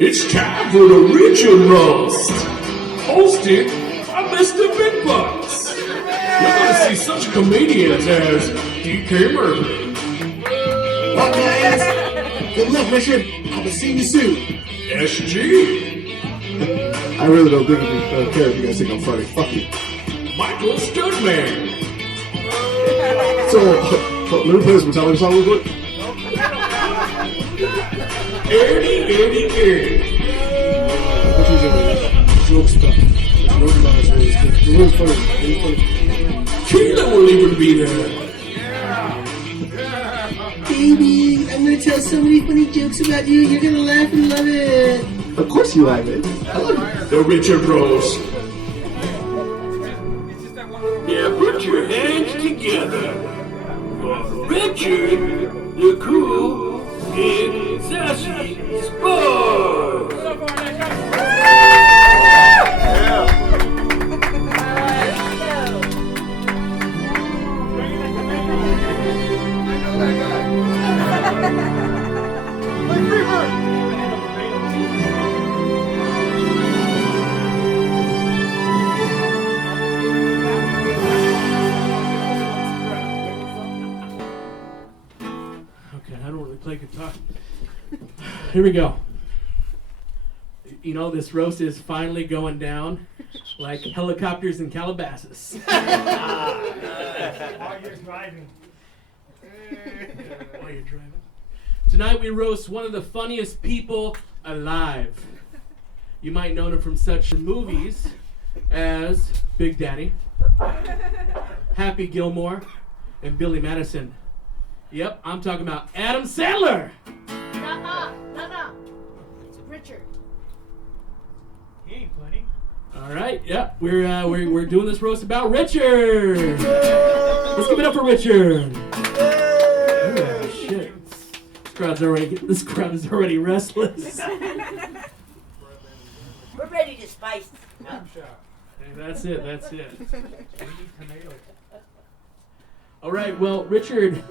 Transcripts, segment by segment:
It's time for the Richard Roast, hosted by Mr. Big Bucks. You're gonna see such comedians as DK Murphy, What, guys? Good luck, Richard. I'll be seeing you soon. SG, I really don't think care if you guys think I'm funny. Fuck you. Michael Studman, So, let me play this Metallica song real quick. Eddie. What you doing? Joke stuff. It's really funny. Keela will even be there. Baby, I'm gonna tell so many funny jokes about you. You're gonna laugh and love it. Of course you like it. I love it. The Richard Roast. Yeah, put your hands together for Richard, the cool, Dick Sassy Sports. I don't really play guitar. Here we go. You know, this roast is finally going down like helicopters in Calabasas. While you're driving. While you're driving. Tonight we roast one of the funniest people alive. You might know him from such movies as Big Daddy, Happy Gilmore, and Billy Madison. Yep, I'm talking about Adam Sandler. No. It's Richard. He ain't funny. All right, yep, we're doing this roast about Richard. Let's give it up for Richard. Oh, shit. This crowd is already restless. We're ready to spice. Hey, that's it. All right, well, Richard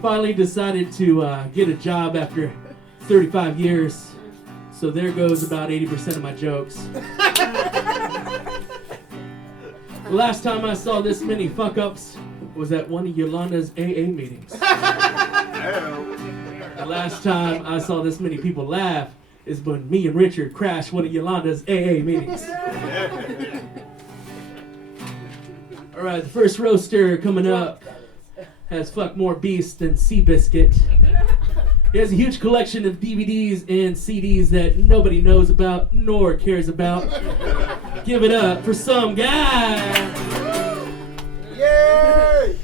finally decided to get a job after 35 years. So there goes about 80% of my jokes. The last time I saw this many fuck-ups was at one of Yolanda's AA meetings. The last time I saw this many people laugh is when me and Richard crashed one of Yolanda's AA meetings. All right, the first roaster coming up has fucked more beasts than Seabiscuit. He has a huge collection of DVDs and CDs that nobody knows about nor cares about. Give it up for some guy. Yay!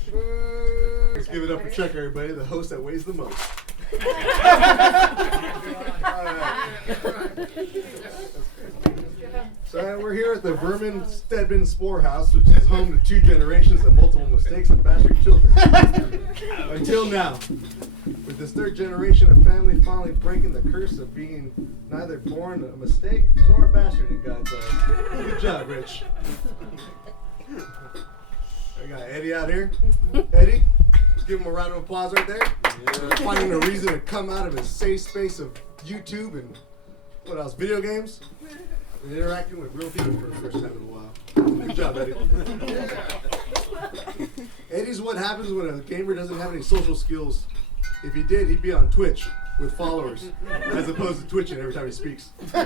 Let's give it up for Chuck, everybody, the host that weighs the most. So we're here at the Vermin Stedman Spore House, which is home to 2 generations of multiple mistakes and bastard children. Until now. With this 3rd generation of family finally breaking the curse of being neither born a mistake nor a bastard in God's eyes. Good job, Rich. We got Eddie out here. Eddie, let's give him a round of applause right there. Yeah. Finding a reason to come out of his safe space of YouTube and what else? Video games? And interacting with real people for the first time in a while. Good job, Eddie. Eddie's what happens when a gamer doesn't have any social skills. If he did, he'd be on Twitch with followers, as opposed to twitching every time he speaks. I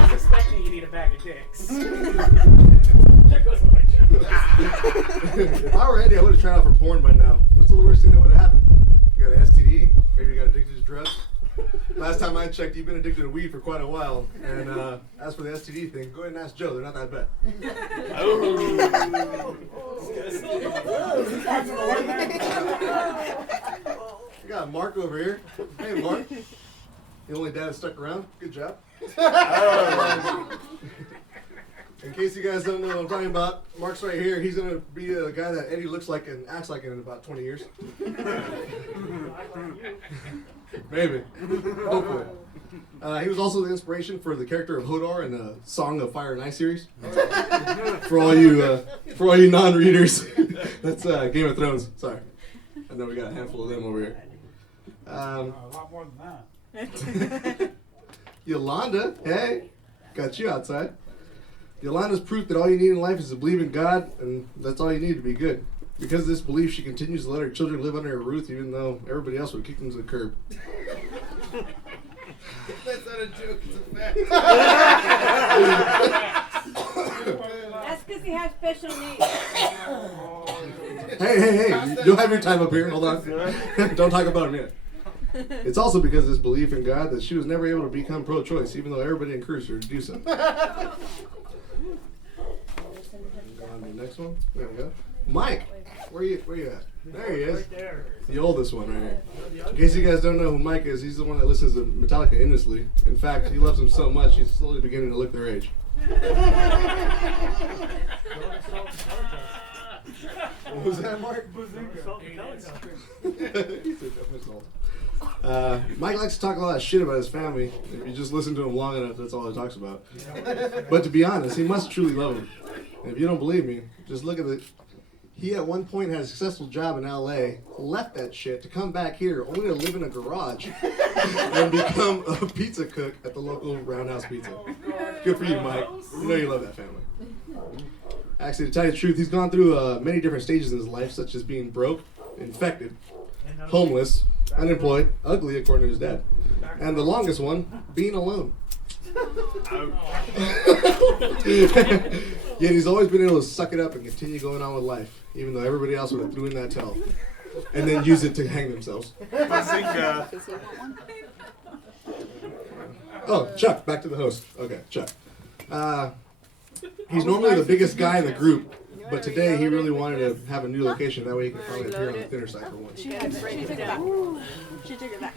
was expecting you need a bag of dicks. There goes my joke. If I were Eddie, I would have tried out for porn by now. What's the worst thing that would have happened? You got an STD, maybe you got addicted to drugs. Last time I checked, you've been addicted to weed for quite a while. And as for the STD thing, go ahead and ask Joe. They're not that bad. We got Mark over here. Hey, Mark. The only dad that stuck around. Good job. In case you guys don't know what I'm talking about, Mark's right here. He's going to be a guy that Eddie looks like and acts like in about 20 years. Maybe. Hopefully. He was also the inspiration for the character of Hodor in the Song of Fire and Ice series. For all you non-readers, that's Game of Thrones. Sorry. I know we got a handful of them over here. A lot more than that. Yolanda, hey, got you outside. Yolanda's proof that all you need in life is to believe in God, and that's all you need to be good. Because of this belief, she continues to let her children live under her roof, even though everybody else would kick them to the curb. That's not a joke, it's a fact. That's because he has special needs. Hey, you'll have your time up here, hold on. Don't talk about him yet. It's also because of this belief in God that she was never able to become pro-choice, even though everybody encouraged her to do so. Go on to the next one. There we go. Mike, where you at? There he is. Right there. The oldest one right here. In case you guys don't know who Mike is, he's the one that listens to Metallica endlessly. In fact, he loves them so much, he's slowly beginning to look their age. What was that, Mark? Mike likes to talk a lot of shit about his family. If you just listen to him long enough, that's all he talks about. But to be honest, he must truly love him. And if you don't believe me, just look at it. He at one point had a successful job in LA, left that shit to come back here, only to live in a garage and become a pizza cook at the local Roundhouse Pizza. Good for you, Mike. You know you love that family. Actually, to tell you the truth, he's gone through many different stages in his life, such as being broke, infected, homeless, unemployed, ugly, according to his dad, and the longest one, being alone. Yet he's always been able to suck it up and continue going on with life, even though everybody else would have threw in that towel and then use it to hang themselves. Oh, Chuck, back to the host. Okay, Chuck. He's normally the biggest guy in the group, but today he really wanted to have a new location. That way he can finally appear on the thinner side for once. She took it back.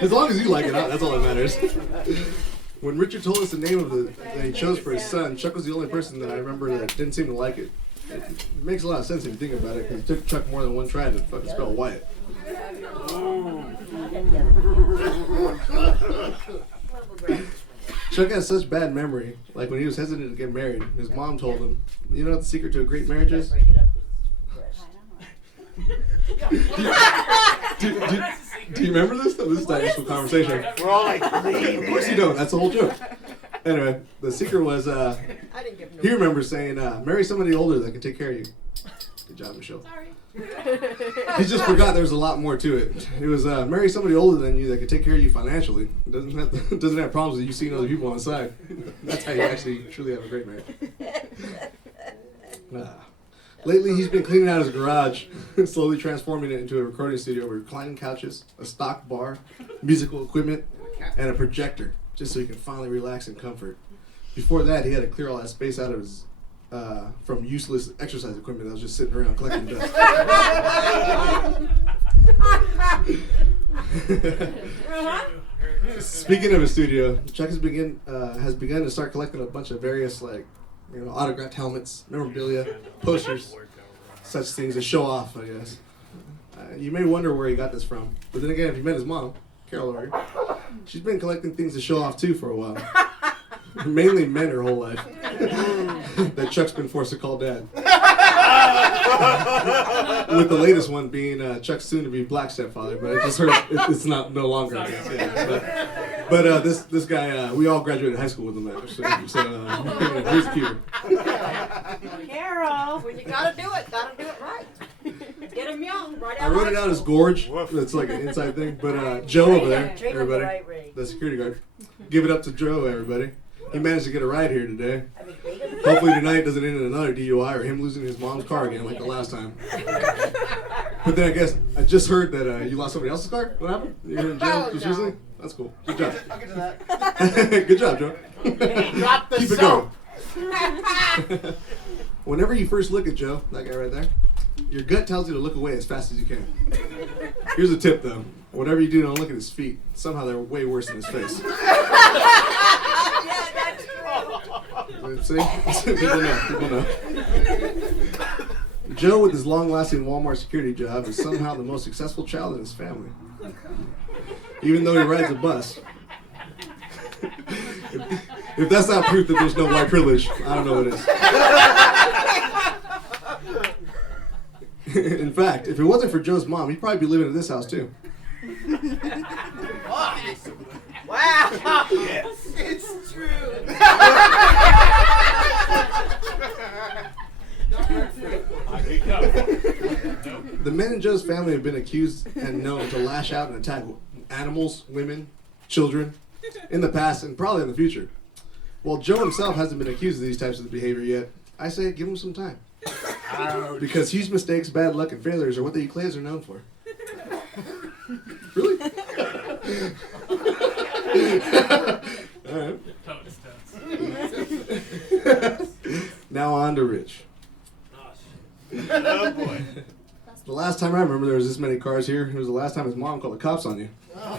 As long as you like it, that's all that matters. When Richard told us the name of that he chose for his son, Chuck was the only person that I remember that didn't seem to like it. It makes a lot of sense if you think about it, because it took Chuck more than one try to fucking spell Wyatt. Chuck has such bad memory. Like when he was hesitant to get married, his mom told him, "You know what the secret to a great marriage is?" Do you remember this? This is the actual conversation. Of course you don't. That's the whole joke. Anyway, the secret was he remembers saying, "Marry somebody older that can take care of you." Good job, Michelle. Sorry. He just forgot there was a lot more to it. It was marry somebody older than you that can take care of you financially. Doesn't have problems with you seeing other people on the side. That's how you actually truly have a great marriage. Lately, he's been cleaning out his garage, slowly transforming it into a recording studio with reclining couches, a stock bar, musical equipment, and a projector, just so he can finally relax in comfort. Before that, he had to clear all that space out of his from useless exercise equipment that was just sitting around collecting dust. Speaking of his studio, Chuck has begun to start collecting a bunch of various autographed helmets, memorabilia, posters, such things to show off, I guess. You may wonder where he got this from, but then again, if you met his mom, Carol over here, she's been collecting things to show off too for a while. Mainly men her whole life. That Chuck's been forced to call dad. With the latest one being Chuck's soon-to-be black stepfather, but I just heard it's no longer. I guess, yeah. But this guy, we all graduated high school with him. So here's the keeper. Carol, when you gotta do it right. Get him young, right out. I wrote it out as Gorge. That's like an inside thing. But Joe over there, everybody, the security guard. Give it up to Joe, everybody. He managed to get a ride here today. Hopefully tonight doesn't end in another DUI or him losing his mom's car again like the last time. But then I just heard that you lost somebody else's car. What happened? You're in jail just recently? That's cool. Good job. I'll get to that. Good job, Joe. Drop the Keep it soap. going. Whenever you first look at Joe, that guy right there, your gut tells you to look away as fast as you can. Here's a tip though. Whatever you do, don't look at his feet. Somehow they're way worse than his face. See? People know. Joe, with his long-lasting Walmart security job, is somehow the most successful child in his family. Even though he rides a bus. If that's not proof that there's no white privilege, I don't know what In fact, if it wasn't for Joe's mom, he'd probably be living in this house too. Wow. It's true. The men in Joe's family have been accused and known to lash out and attack animals, women, children in the past and probably in the future. While Joe himself hasn't been accused of these types of behavior yet, I say give him some time. Because huge mistakes, bad luck, and failures are what the Eclairs are known for. Really? All right. Now on to Rich. Oh boy. The last time I remember there was this many cars here, it was the last time his mom called the cops on you. That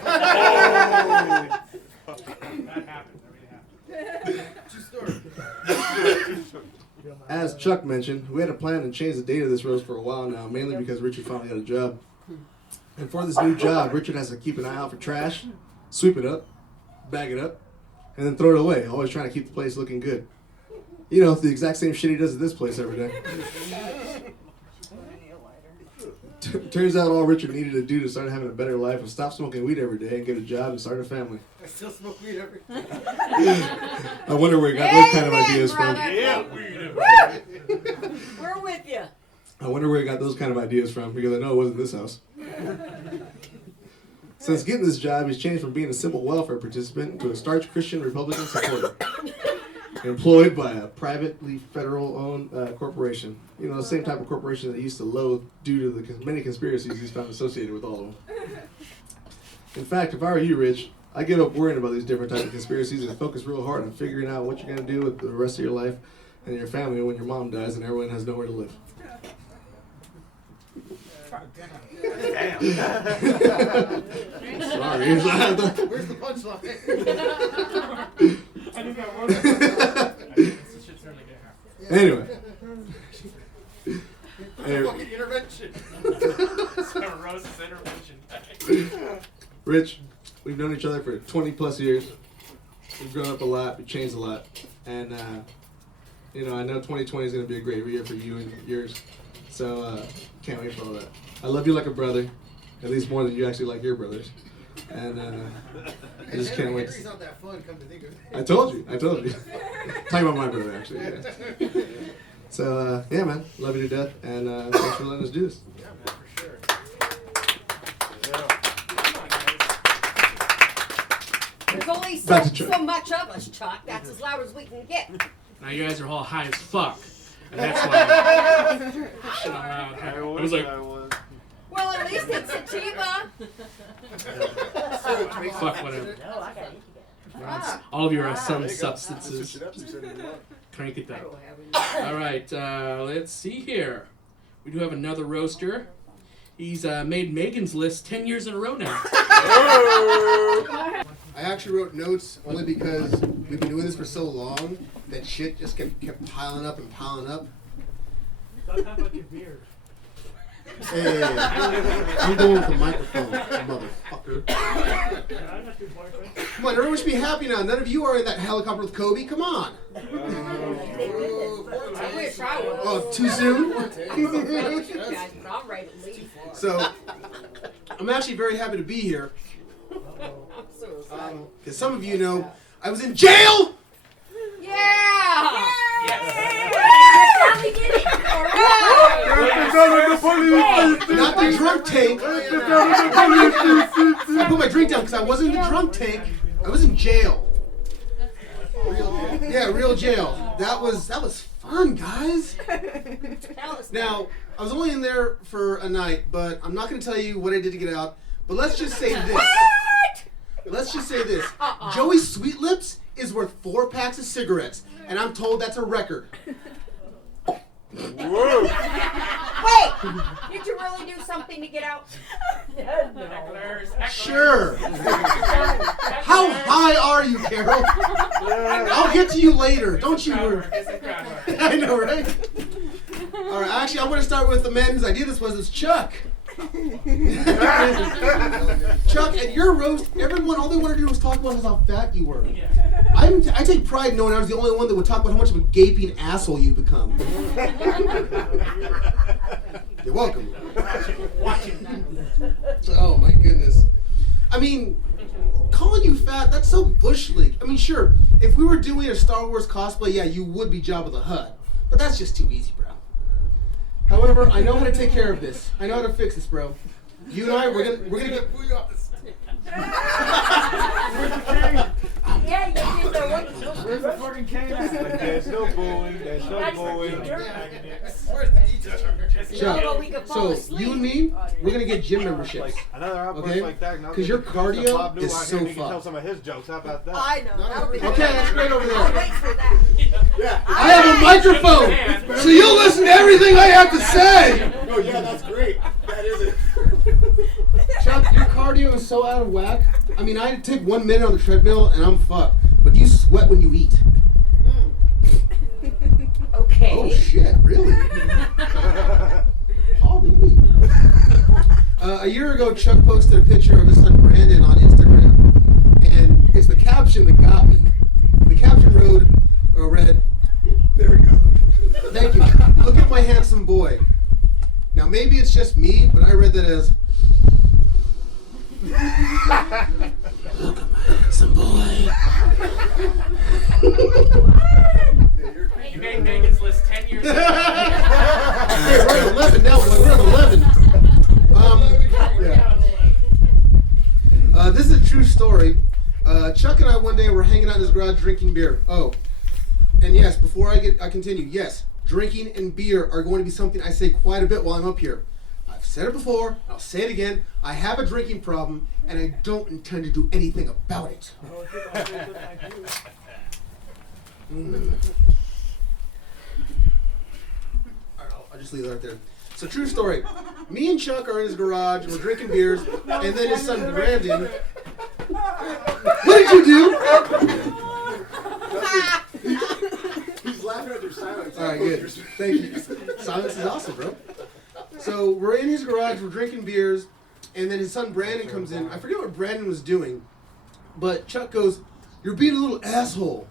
happened. True story. As Chuck mentioned, we had a plan to change the date of this roast for a while now, mainly because Richard finally got a job. And for this new job, Richard has to keep an eye out for trash, sweep it up, bag it up, and then throw it away, always trying to keep the place looking good. You know, the exact same shit he does at this place every day. Turns out all Richard needed to do to start having a better life was stop smoking weed every day and get a job and start a family. I still smoke weed every day. I wonder where he got those kind of Amen, ideas from. brother. Yeah. We're with you. I wonder where he got those kind of ideas from, because I know it wasn't this house. Since getting this job, he's changed from being a simple welfare participant to a starch Christian Republican supporter. Employed by a privately federal-owned corporation. You know, the same type of corporation that he used to loathe due to the many conspiracies he's found associated with all of them. In fact, if I were you, Rich, I'd give up worrying about these different types of conspiracies and focus real hard on figuring out what you're going to do with the rest of your life and your family when your mom dies and everyone has nowhere to live. Sorry. Where's the punchline? I knew that one. This shit's starting to get half. Anyway. Fucking intervention. It's a roast intervention. Rich, we've known each other for 20 plus years. We've grown up a lot, we've changed a lot. And, you know, I know 2020 is going to be a great year for you and yours. So, can't wait for all that. I love you like a brother, at least more than you actually like your brothers. And I just can't wait. Henry's not that fun, come to think of it. I told you. Talking about my brother, actually. Yeah. So, yeah, man, love you to death. And thanks for letting us do this. Yeah, man, for sure. There's only Back to so Chuck. much of us, Chuck. That's as loud as we can get. Now you guys are all high as fuck. And that's why shit out loud. I was like, Well, at least it's a Chiba. fuck, whatever. All of you are on some substances. Crank it down. All right, let's see here. We do have another roaster. He's made Megan's list 10 years in a row now. I actually wrote notes only because we've been doing this for so long that shit just kept piling up and piling up. Don't have like your beard. Hey, I'm going with the microphone, motherfucker. Yeah, I'm not your boyfriend. Come on, everyone should be happy now. None of you are in that helicopter with Kobe. Come on. I wish I was. Oh, too soon? I'm right at least. So, I'm actually very happy to be here. I'm so sorry. Because some of you know I was in jail! Yeah! Finally did it! All right! Not the drunk tank. I put my drink down because I wasn't in the drunk tank. I was in jail. Yeah, real jail. That was fun, guys. Now, I was only in there for a night, but I'm not going to tell you what I did to get out. But let's just say this. Let's just say this. Joey Sweet Lips is worth 4 packs of cigarettes, and I'm told that's a record. Wait! Did you really do something to get out? Sure. How high are you, Carol? I'll get to you later. Don't you worry. I know, right? All right, actually, I'm going to start with the man whose idea this was. It's Chuck. Chuck, at your roast, everyone, all they wanted to do was talk about how fat you were. I take pride in knowing I was the only one that would talk about how much of a gaping asshole you've become. You're welcome. Watch it. Oh my goodness. I mean, calling you fat, that's so Bush League. I mean, sure, if we were doing a Star Wars cosplay, yeah, you would be Jabba the Hutt. But that's just too easy, bro. However, I know how to take care of this. I know how to fix this, bro. You and I, we're gonna get. Yeah, you did the one. Where's the fucking cane? There's no booing. There's no booing. Chuck, we could fall so asleep. you and me, we're gonna get gym memberships. Another outburst Okay? like that. 'Cause your cardio is so He can tell fucked. some of his jokes. How about that? I know. That'll be Okay, that's great over I'll there. wait for that. Yeah. I have a microphone, so you'll listen to everything I have to say. Oh yeah, that's great. That is it. Chuck, your cardio is so out of whack. I mean, I take 1 minute on the treadmill and I'm fucked. But you sweat when you eat. Okay. Oh shit, really? Holy me. A year ago, Chuck posted a picture of his son Brandon on Instagram, and it's the caption that got me. The caption read, There we go. "Thank you. Look at my handsome boy." Now maybe it's just me, but I read that as, "Look at my handsome boy." You made Megan's list 10 years ago. Hey, we're at 11 now, boy. We're at 11. This is a true story. Chuck and I one day were hanging out in his garage drinking beer. Oh, and yes, before I continue, yes, drinking and beer are going to be something I say quite a bit while I'm up here. I've said it before, I'll say it again. I have a drinking problem, and I don't intend to do anything about it. Alright, I'll just leave that right there. So, true story. Me and Chuck are in his garage, and we're drinking beers, and then his son Brandon. What did you do? He's laughing at your silence. Alright, good. Thank you. Silence is awesome, bro. So, we're in his garage, we're drinking beers, and then his son Brandon comes in. I forget what Brandon was doing, but Chuck goes, "You're being a little asshole."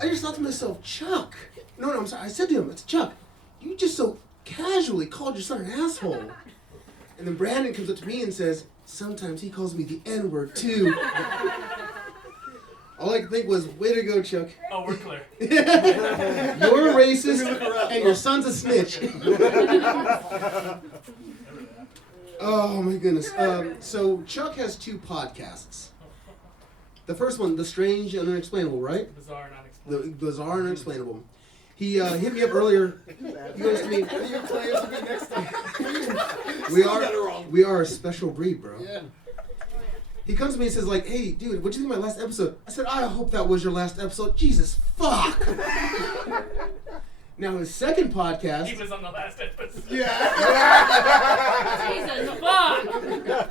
I just thought to myself, Chuck. No, I'm sorry. I said to him, "It's Chuck. You just so casually called your son an asshole." And then Brandon comes up to me and says, "Sometimes he calls me the N-word too." All I could think was, way to go, Chuck. Oh, we're clear. You're a racist and your son's a snitch. Oh my goodness. So Chuck has 2 podcasts. The first one, The Strange and Unexplainable, right? Bizarre and The unexplainable. Bizarre and Unexplainable. He hit me up earlier. He goes to me, we are a special breed, bro. Yeah. He comes to me and says, like, "Hey, dude, what do you think of my last episode?" I said, "I hope that was your last episode." Jesus, fuck. Now, his second He podcast, was on the last episode. Jesus, Fuck!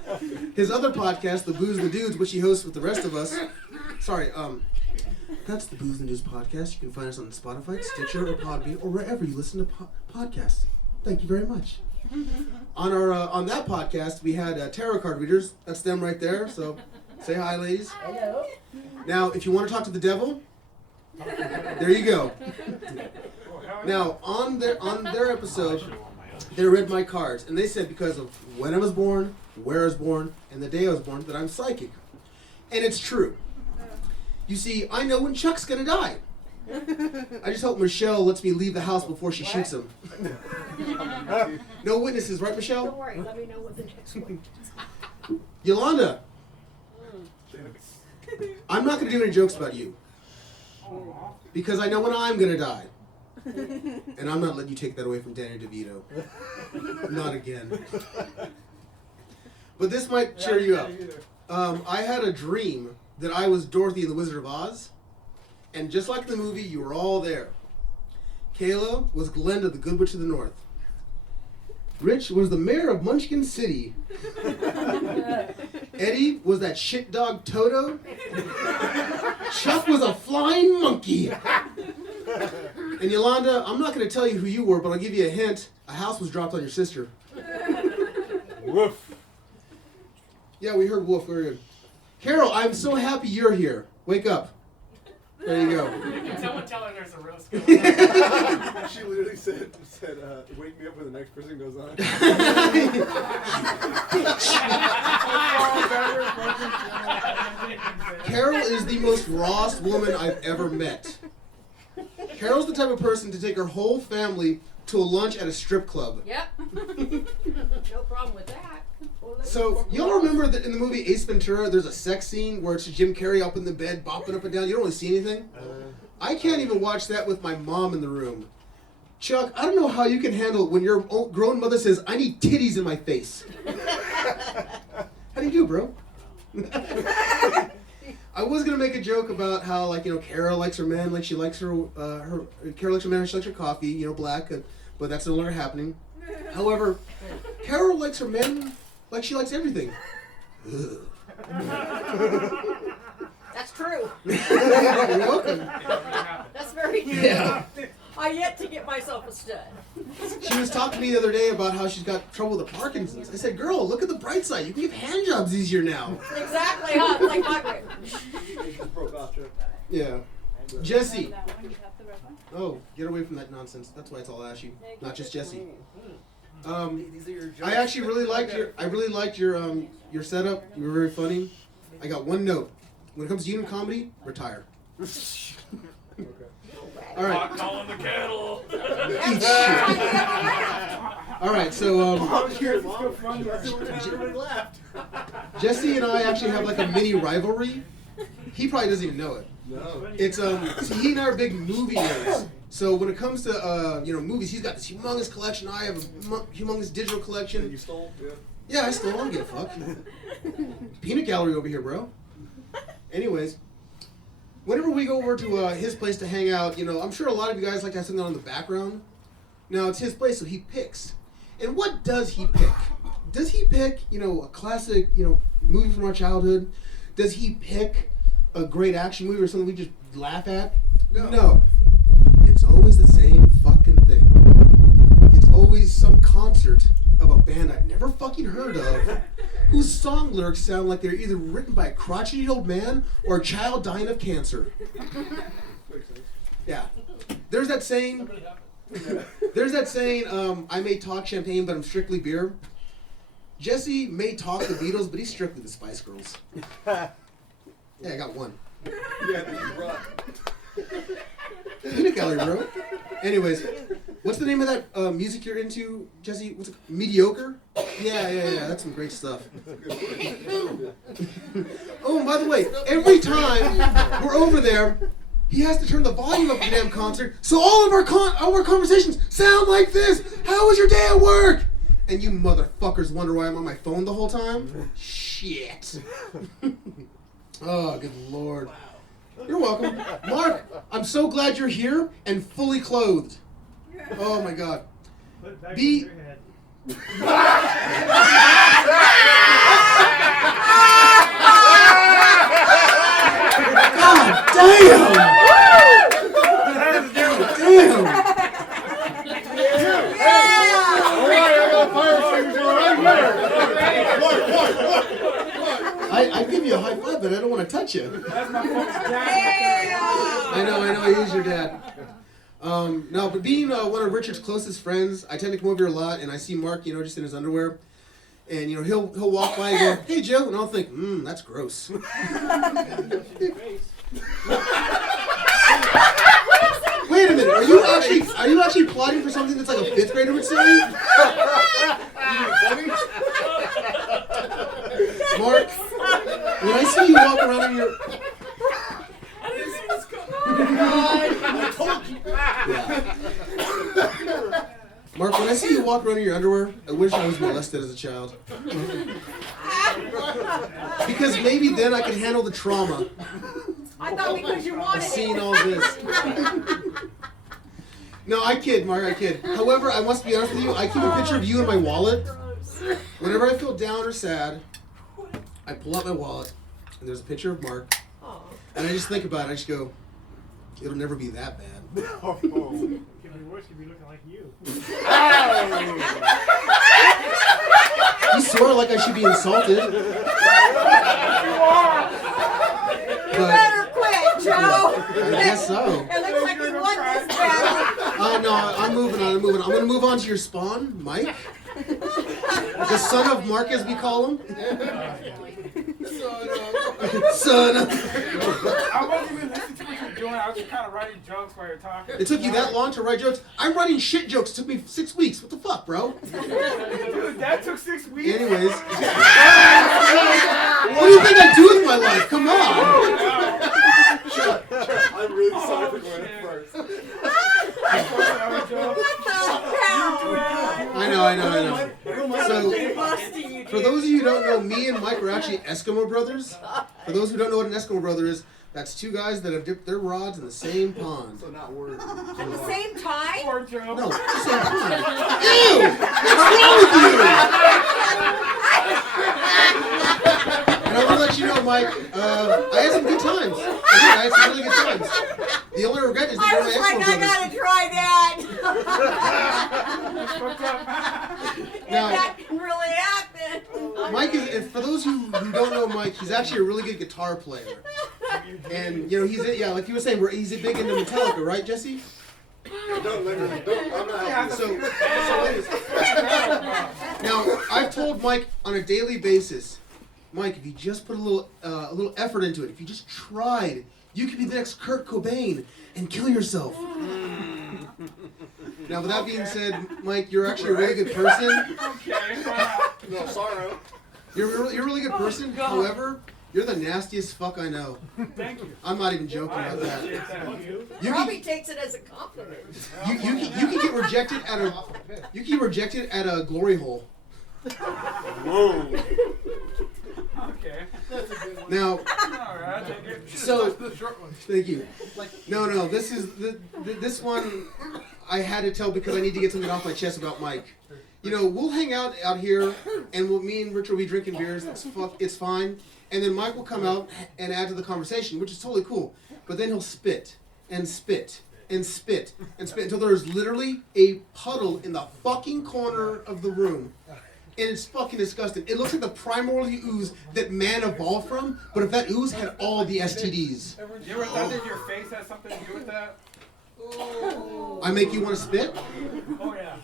his other podcast, The Booze and the Dudes, which he hosts with the rest of us. Sorry, that's the Booze and the Dudes podcast. You can find us on Spotify, Stitcher, or Podbean, or wherever you listen to podcasts. Thank you very much. On that podcast, we had tarot card readers. That's them right there. So, say hi, ladies. hello. Now, if you want to talk to the devil, there you go. Now, on their episode, they read my cards, and they said because of when I was born, where I was born, and the day I was born, that I'm psychic. And it's true. You see, I know when Chuck's gonna die. I just hope Michelle lets me leave the house before she shoots him. No witnesses, right, Michelle? Don't worry, let me know what the next one is. Yolanda, I'm not gonna do any jokes about you. Because I know when I'm gonna die. And I'm not letting you take that away from Danny DeVito. Not again. But this might cheer you up. I had a dream that I was Dorothy in the Wizard of Oz. And just like in the movie, you were all there. Kayla was Glenda, the Good Witch of the North. Rich was the mayor of Munchkin City. Eddie was that shit dog Toto. Chuck was a flying monkey. And Yolanda, I'm not going to tell you who you were, but I'll give you a hint. A house was dropped on your sister. Woof. Yeah, we heard woof. Very good. Carol, I'm so happy you're here. Wake up. There you go. Someone tell her there's a roast going on. She literally said, wake me up when the next person goes on. Carol is the most rawest woman I've ever met. Carol's the type of person to take her whole family to a lunch at a strip club. Yep. No problem with that. So, y'all remember that in the movie Ace Ventura, there's a sex scene where it's Jim Carrey up in the bed, bopping up and down. You don't really see anything? I can't even watch that with my mom in the room. Chuck, I don't know how you can handle when your grown mother says, I need titties in my face. How do you do, bro? I was gonna make a joke about how, like, you know, Carol likes her men like she likes Carol likes her men like she likes her coffee, you know, black, but that's no longer happening. However, Carol likes her men like she likes everything. That's true. You're welcome. That's very true. Yeah. I yet to get myself a stud. She was talking to me the other day about how she's got trouble with the Parkinson's. I said, girl, look at the bright side. You can get hand jobs easier now. Exactly, huh? Like my grade. Yeah. Jesse. Oh, get away from that nonsense. That's why it's all ashy. Not just Jesse. I actually really liked your setup. You were very funny. I got one note. When it comes to unit comedy, retire. All right. Not calling the kettle. Eat shit. All right, so Jesse and I actually have like a mini rivalry. He probably doesn't even know it. No. It's see, he and I are big movie nerds. So when it comes to movies, he's got this humongous collection. I have a humongous digital collection. You stole? Yeah. Yeah, I still don't give a fuck. Peanut gallery over here, bro. Anyways, whenever we go over to his place to hang out, you know, I'm sure a lot of you guys like to have something on in the background. Now, it's his place, so he picks. And what does he pick? Does he pick, you know, a classic, you know, movie from our childhood? Does he pick a great action movie or something we just laugh at? No. It's always the same fucking thing. It's always some concert of a band I've never fucking heard of, whose song lyrics sound like they're either written by a crotchety old man or a child dying of cancer. Yeah. There's that saying, I may talk champagne, but I'm strictly beer. Jesse may talk the Beatles, but he's strictly the Spice Girls. Yeah, I got one. Yeah, you brought. Peanut gallery, bro. Anyways, what's the name of that music you're into, Jesse? What's it? Mediocre? Yeah. That's some great stuff. Oh, and by the way, every time we're over there, he has to turn the volume up for the damn concert, so all of our conversations sound like this. How was your day at work? And you motherfuckers wonder why I'm on my phone the whole time? Shit. Oh, good lord. You're welcome. Mark, I'm so glad you're here and fully clothed. Oh my god. Put it back Be- on your head. God damn! Damn! I'd give you a high five, but I don't want to touch you. That's my folks' dad. I know, he's your dad. No, but being one of Richard's closest friends, I tend to come over here a lot, and I see Mark, you know, just in his underwear, and you know, he'll walk by and go, "Hey, Joe," and I'll think, that's gross. Wait a minute, are you actually plotting for something that's like a fifth grader would say? Mark, when I see you walk around in your... I didn't see this coming. I told you. Yeah. Mark, when I see you walk around in your underwear, I wish I was molested as a child. Because maybe then I could handle the trauma I thought because you wanted of it. seeing all this. No, I kid, Mark, I kid. However, I must be honest with you, I keep a picture of you in my wallet. Whenever I feel down or sad, I pull out my wallet, and there's a picture of Mark, and I just think about it, I just go, it'll never be that bad. Could be worse, could be looking like you. You sort of like I should be insulted. You better quit, Joe. I guess so. It looks like you won this battle. I'm moving on. I'm going to move on to your spawn, Mike. The son of Mark, as we call him. Son of. I wasn't even listening to what you were doing. I was just kind of writing jokes while you're talking. It took you that long to write jokes? I'm writing shit jokes. It took me 6 weeks. What the fuck, bro? Dude, that took 6 weeks. Anyways. What do you think I do with my life? Come on. I'm really sorry for going first. I know. So, for those of you who don't know, me and Mike are actually Eskimo brothers. For those who don't know what an Eskimo brother is, that's two guys that have dipped their rods in the same pond. So not words. At the same time? Poor Joe. No, the same pond. Ew! What's wrong with you? And I want to let you know, Mike, I had some good times. I had some really good times. The only regret is that I you're was my like, Eskimo I brothers. gotta try that. Now, that can really happen. Mike is, and for those who don't know Mike, he's actually a really good guitar player. And, you know, like you were saying, he's big into Metallica, right, Jesse? Don't let me. I'm not helping. So, now, I've told Mike on a daily basis, Mike, if you just put a little effort into it, if you just tried, you could be the next Kurt Cobain and kill yourself. Now, with that being said, Mike, you're actually a really good person. No sorrow. You're a really good person. However, you're the nastiest fuck I know. Thank you. I'm not even joking about that. You Probably takes it as a compliment. can get rejected at a glory hole. Whoa. Okay. Now, Alright, take it. so thank you. No, this is this one I had to tell because I need to get something off my chest about Mike. You know, we'll hang out here, and me and Richard will be drinking beers. It's fine. And then Mike will come out and add to the conversation, which is totally cool. But then he'll spit and spit and spit and spit until there's literally a puddle in the fucking corner of the room. And it's fucking disgusting. It looks like the primordial ooze that man evolved from, but if that ooze had all the STDs. You ever thought that your face has something to do with that? I make you want to spit? Oh, yeah.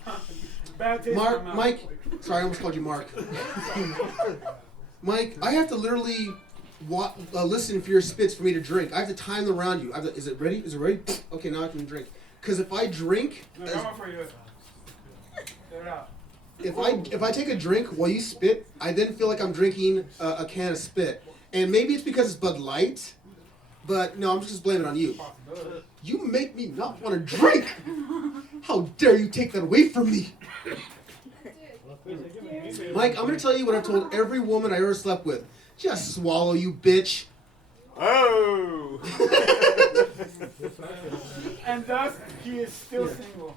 Bad taste in my mouth. Mike, sorry, I almost called you Mark. Mike, I have to literally listen for your spits for me to drink. I have to time them around you. Is it ready? Is it ready? Okay, now I can drink. Because if I drink, Look, I'm up for you. Get it out. if I take a drink while you spit, I then feel like I'm drinking a can of spit. And maybe it's because it's Bud Light, but no, I'm just blaming it on you. You make me not want to drink. How dare you take that away from me? Mike, I'm going to tell you what I've told every woman I ever slept with. Just swallow, you bitch. Oh. And thus, he is still single.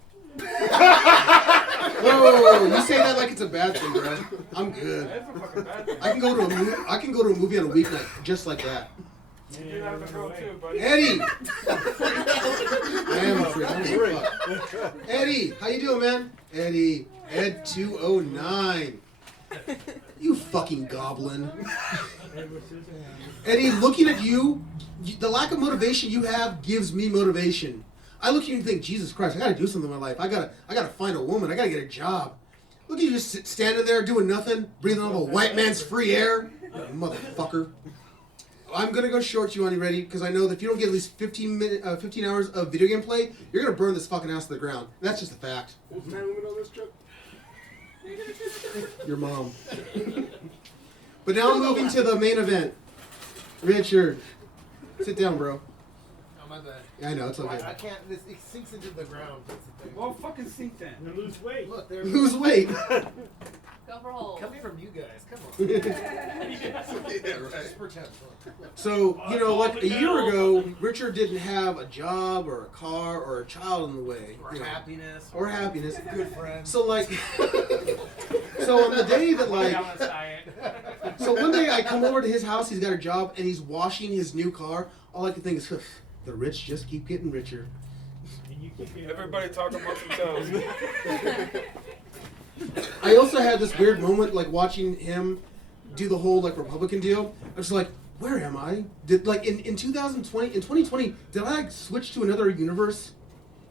Whoa, you say that like it's a bad thing, bro. I'm good. That's a fucking bad thing. I can go to a movie on a weeknight just like that. You do that with a girl too, buddy. Eddie! I am a freak. I'm a fuck. Eddie, how you doing, man? Eddie, Ed209. You fucking goblin. Eddie, looking at you, the lack of motivation you have gives me motivation. I look at you and think, Jesus Christ, I gotta do something in my life. I gotta find a woman. I gotta get a job. Look at you just standing there doing nothing, breathing all the white man's free air. You motherfucker. I'm gonna go short you on you ready because I know that if you don't get at least 15 hours of video game play, you're gonna burn this fucking house to the ground. That's just a fact. Who's the man woman on this trip? Your mom. But now I'm moving to the main event. Richard, sit down, bro. Oh, my bad. Yeah, I know, it's okay. I can't. It sinks into the ground. That's the thing. Well, fucking sink then. You lose weight. Look, there. Lose weight. Go for a hole. Coming from you guys. Come on. Yeah, right. Just pretend. So, you know, like a year ago, Richard didn't have a job or a car or a child in the way. Or you know, happiness. Or happiness. Good friends. So, like, so on the day that, like, so one day I come over to his house, he's got a job, and he's washing his new car. All I can think is, the rich just keep getting richer. Everybody talk amongst themselves. I also had this weird moment, like, watching him do the whole, like, Republican deal. I was like, where am I? Did, like, in 2020, did I, like, switch to another universe?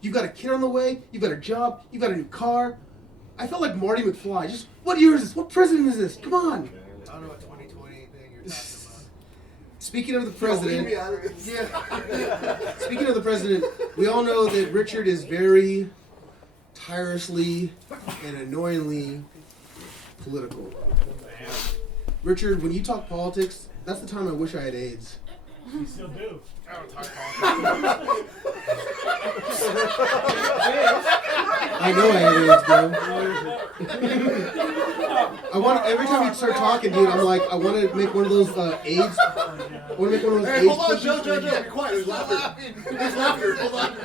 You got a kid on the way. You got a job. You got a new car. I felt like Marty McFly. Just, what year is this? What president is this? Come on. I don't know what 2020 thing you're talking about. Speaking of the president, Leave me out of this. yeah. Speaking of the president, we all know that Richard is very tirelessly and annoyingly political. Richard, when you talk politics, that's the time I wish I had AIDS. You still do. I don't talk politics. I know I have AIDS, bro. I want every time you start talking, dude. I'm like, I want to make one of those AIDS. I want to make one of those Hey, AIDS. hold on, pushes. Joe, be quiet. He's laughing. He's laughing. Hold on.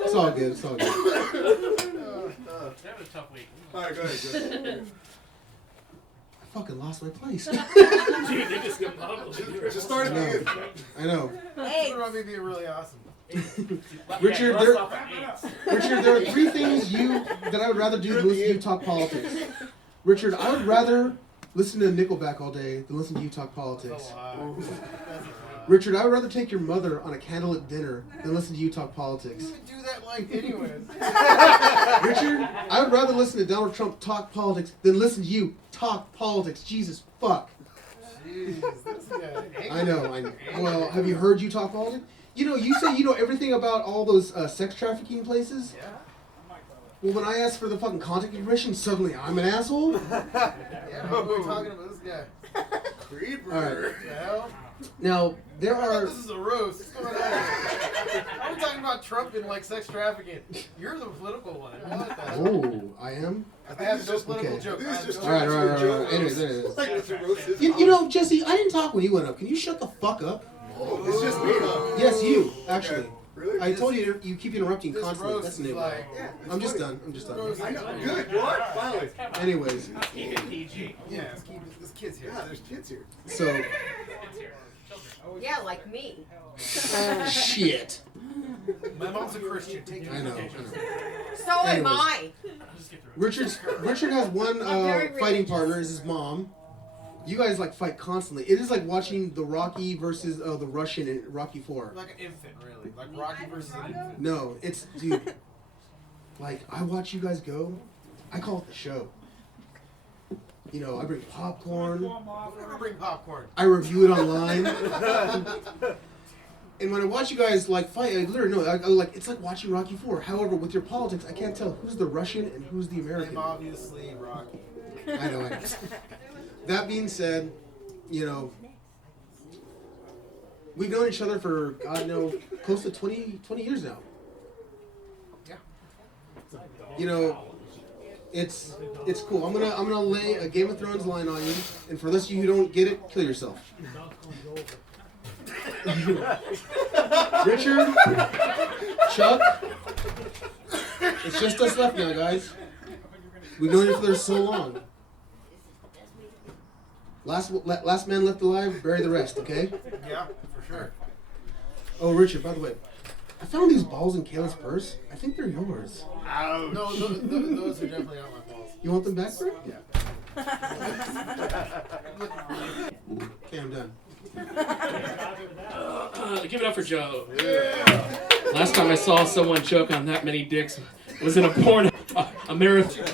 It's all good. It's all good. That was a tough week. All right, go ahead. I fucking lost my place. Gee, they just got public. Just start I know. again. I know. Hey, That'll be really awesome. Richard, Yeah, there, bust off at eight. Richard, there are three things that I would rather do than listen to you talk politics. Richard, I would rather listen to Nickelback all day than listen to you talk politics. Richard, I would rather take your mother on a candlelit dinner than listen to you talk politics. Do that like anyways. Richard, I would rather listen to Donald Trump talk politics than listen to you talk politics. Jesus fuck. Jeez, this guy. I know. Well, have you heard you talk politics? You know, you say you know everything about all those sex trafficking places. Yeah. Well, when I ask for the fucking contact information, suddenly I'm an asshole? Yeah, we're talking about this guy. Creeper. All right. The hell? Now, there are... This is a roast. What's going on here? I'm talking about Trump and like sex trafficking. You're the political one. I like that. Oh, I am? I have no political Okay. joke. This is just All right. Anyways. You know, Jesse, I didn't talk when you went up. Can you shut the fuck up? It's just me, huh? Yes, you, actually. Really? I told you you keep interrupting This constantly. roast That's is the name. like, I'm just done. I know. Good. You are? Finally. Anyways, Keep it PG. yeah, let's keep this kid's here. Yeah, there's kids here. so... yeah, like me. Shit. My mom's a Christian. Take it. I know. So am Anyways. I. Richard has one very fighting religious. partner, is his mom. You guys like fight constantly. It is like watching the Rocky versus the Russian in Rocky 4. Like an infant, really. Like Rocky versus an infant. No, it's dude. Like I watch you guys go. I call it the show. You know, I bring popcorn. Don't ever bring popcorn. I review it online. And when I watch you guys like fight, I literally know. I like it's like watching Rocky 4. However, with your politics, I can't tell who's the Russian and who's the American. I'm obviously Rocky. I know. That being said, you know, we've known each other for, God knows, close to 20 years now. Yeah. You know, it's cool. I'm gonna lay a Game of Thrones line on you, and for those of you who don't get it, kill yourself. Richard, Chuck, it's just us left now, guys. We've known each other so long. Last man left alive, bury the rest, okay? Yeah, for sure. Oh, Richard, by the way, I found these balls in Kayla's purse. I think they're yours. No, those are definitely not my balls. You want them back, bro? Yeah. Okay, I'm done. Give it up for Joe. Last time I saw someone choke on that many dicks was in a porn, a marathon.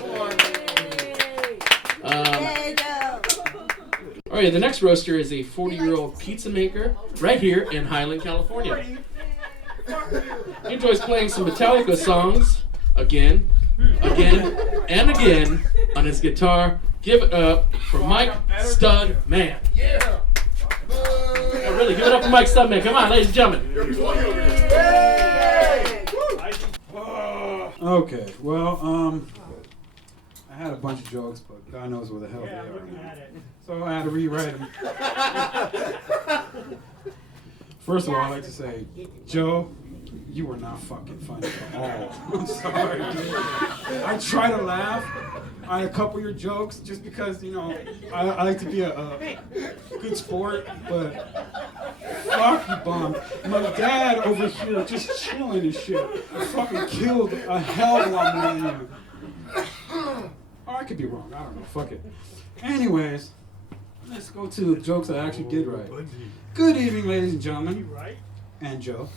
All right, the next roaster is a 40-year-old pizza maker right here in Highland, California. He enjoys playing some Metallica songs again, and again on his guitar. Give it up for Mike Stud Man. Yeah. Oh, really, give it up for Mike Stud Man. Come on, ladies and gentlemen. Okay, well, I had a bunch of jokes, but God knows where the hell they are. So I had to rewrite them. First of all, I'd like to say, Joe, you were not fucking funny at all. I'm sorry, dude. I try to laugh at a couple of your jokes just because, you know, I like to be a good sport, but fuck you, bum. My dad over here just chilling and shit fucking killed a hell of a lot more than you. Or I could be wrong. I don't know. Fuck it. Anyways, let's go to the jokes I actually did right. Good evening, ladies and gentlemen. Right? And Joe.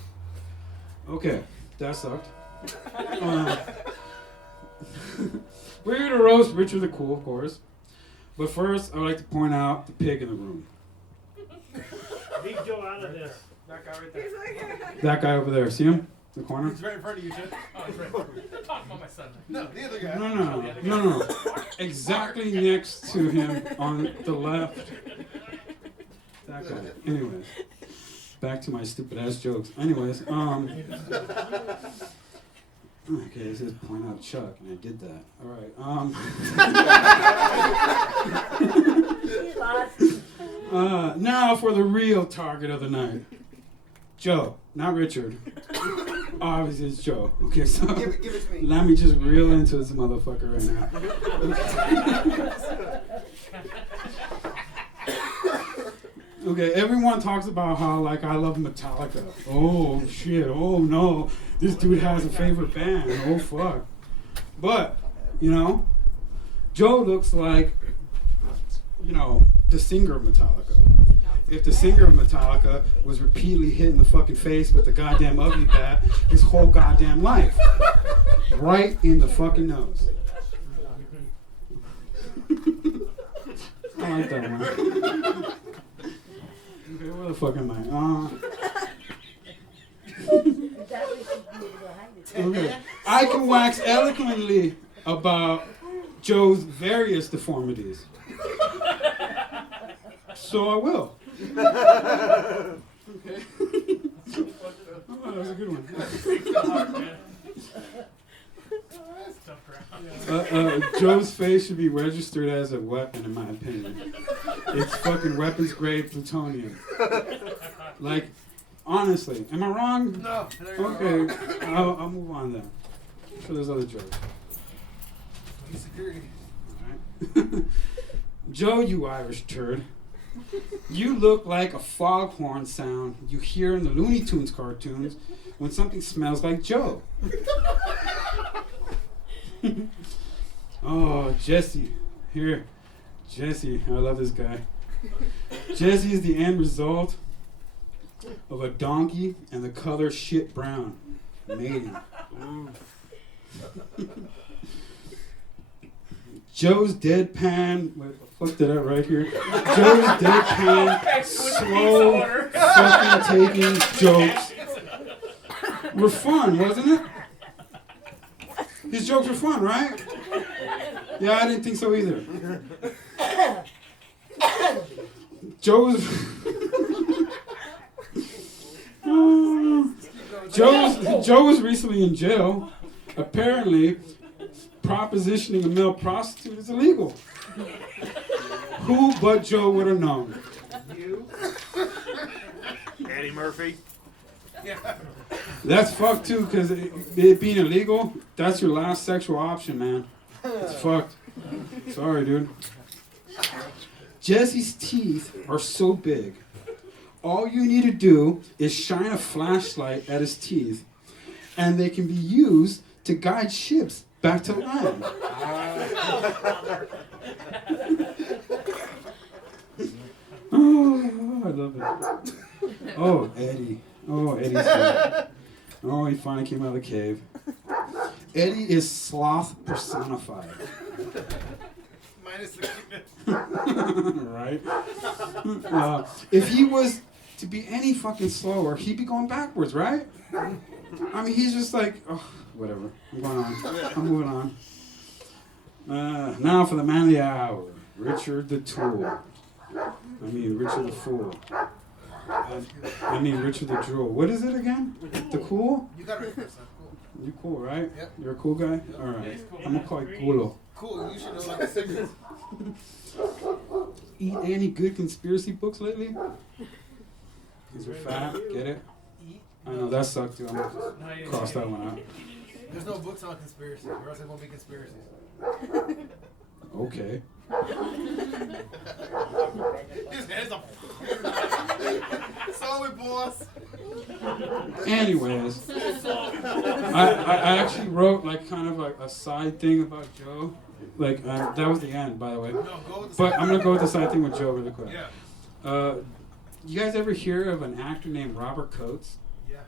Okay, that sucked. We're here to roast Richard the Cool, of course. But first, I would like to point out the pig in the room. Big Joe out of this. That guy right there. That guy over there, see him? In the corner? He's right in front of you, Chip. Oh, he's right. You're talking about my son. No, the other guy. No. Exactly next to him on the left. That guy. Anyways. Back to my stupid ass jokes. Anyways, okay, it says point out Chuck, and I did that. Alright, now for the real target of the night. Joe, not Richard. Obviously it's Joe. Okay, so Give it to me. let me just reel into this motherfucker right now. Okay, everyone talks about how, like, I love Metallica. Oh, shit. Oh, no. This dude has a favorite band. Oh, fuck. But, you know, Joe looks like, you know, the singer of Metallica. If the singer of Metallica was repeatedly hit in the fucking face with the goddamn ugly bat his whole goddamn life. Right in the fucking nose. I like that one. Okay, where the fuck am I? Okay. I can wax eloquently about Joe's various deformities. So I will. Okay. Oh, that was a good one. Joe's face should be registered as a weapon, in my opinion. It's fucking weapons grade plutonium. Like, honestly, am I wrong? No. Okay, I'll move on then. I'm sure there's other jokes. Security. Alright. Joe, you Irish turd. You look like a foghorn sound you hear in the Looney Tunes cartoons when something smells like Joe. Oh, Jesse. Here. Jesse. I love this guy. Jesse is the end result of a donkey and the color shit brown. Mating. Joe's deadpan. Wait, fuck did I write here? Joe's deadpan, slow, fucking taking jokes were fun, wasn't it? His jokes were fun, right? Yeah, I didn't think so either. Joe was recently in jail. Apparently, propositioning a male prostitute is illegal. Who but Joe would have known? You. Eddie Murphy. That's fucked too, because it being illegal, that's your last sexual option, man. It's fucked. Sorry, dude. Jesse's teeth are so big. All you need to do is shine a flashlight at his teeth, and they can be used to guide ships back to land. Oh, I love it. Oh, Eddie. Oh, Eddie's here. Oh, he finally came out of the cave. Eddie is sloth personified. Minus the Right? If he was to be any fucking slower, he'd be going backwards, right? I mean, he's just like, oh, whatever. I'm going on. I'm moving on. Now for the man of the hour, Richard the Tool. Richard the Fool. Richard the Drool. What is it again? The Cool? You got it right first, son. Cool. You cool, right? Yep. You're a cool guy? Yep. All right. He's cool. I'm going to call you Culo. Cool. You should know like the cigarettes. Eat any good conspiracy books lately? Because you're fat. Get it? I know, that sucked too. I'm going to cross that one out. There's no books on conspiracy, or else it won't be conspiracies. Okay. His head's up. Sorry, boss. Anyways, I actually wrote like kind of like a side thing about Joe. Like, that was the end, by the way. But I'm gonna go with the side thing with Joe really quick. You guys ever hear of an actor named Robert Coates? Yeah.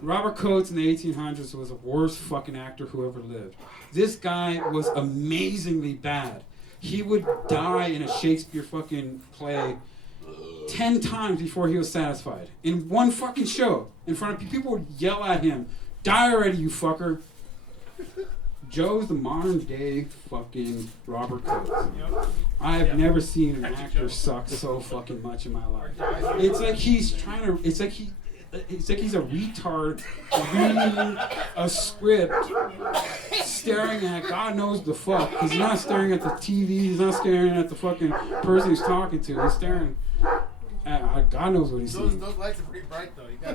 Robert Coates in the 1800s was the worst fucking actor who ever lived. This guy was amazingly bad. He would die in a Shakespeare fucking play 10 times before he was satisfied. In one fucking show. In front of people would yell at him, "Die already, you fucker." Joe's the modern day fucking Robert Coates. I've never seen an actor suck so fucking much in my life. It's like he's trying to, it's like he's a retard reading a script, staring at God knows the fuck. He's not staring at the TV, he's not staring at the fucking person he's talking to. He's staring at God knows what he's seeing. Those lights are pretty bright though. You gotta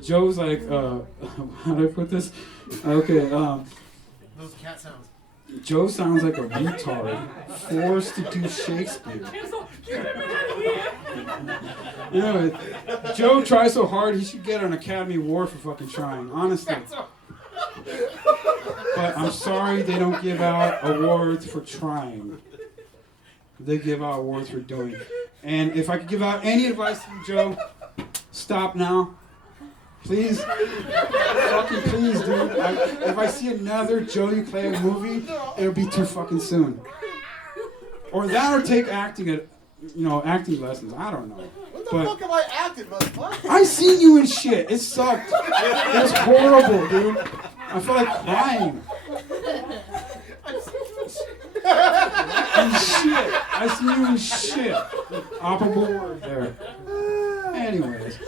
Joe's like, how do I put this? Okay, those cat sounds. Joe sounds like a retard forced to do Shakespeare. You know, Joe tries so hard, he should get an Academy Award for fucking trying, honestly. But I'm sorry they don't give out awards for trying. They give out awards for doing. And if I could give out any advice to you, Joe, stop now. Please. Fucking please, dude. If I see another Joe Ucleo movie, it'll be too fucking soon. Or that or take acting acting lessons. I don't know. What the fuck am I acting, motherfucker? I seen you in shit. It sucked. It was horrible, dude. I felt like crying. And shit. I seen you in shit. Operable word there. Anyways,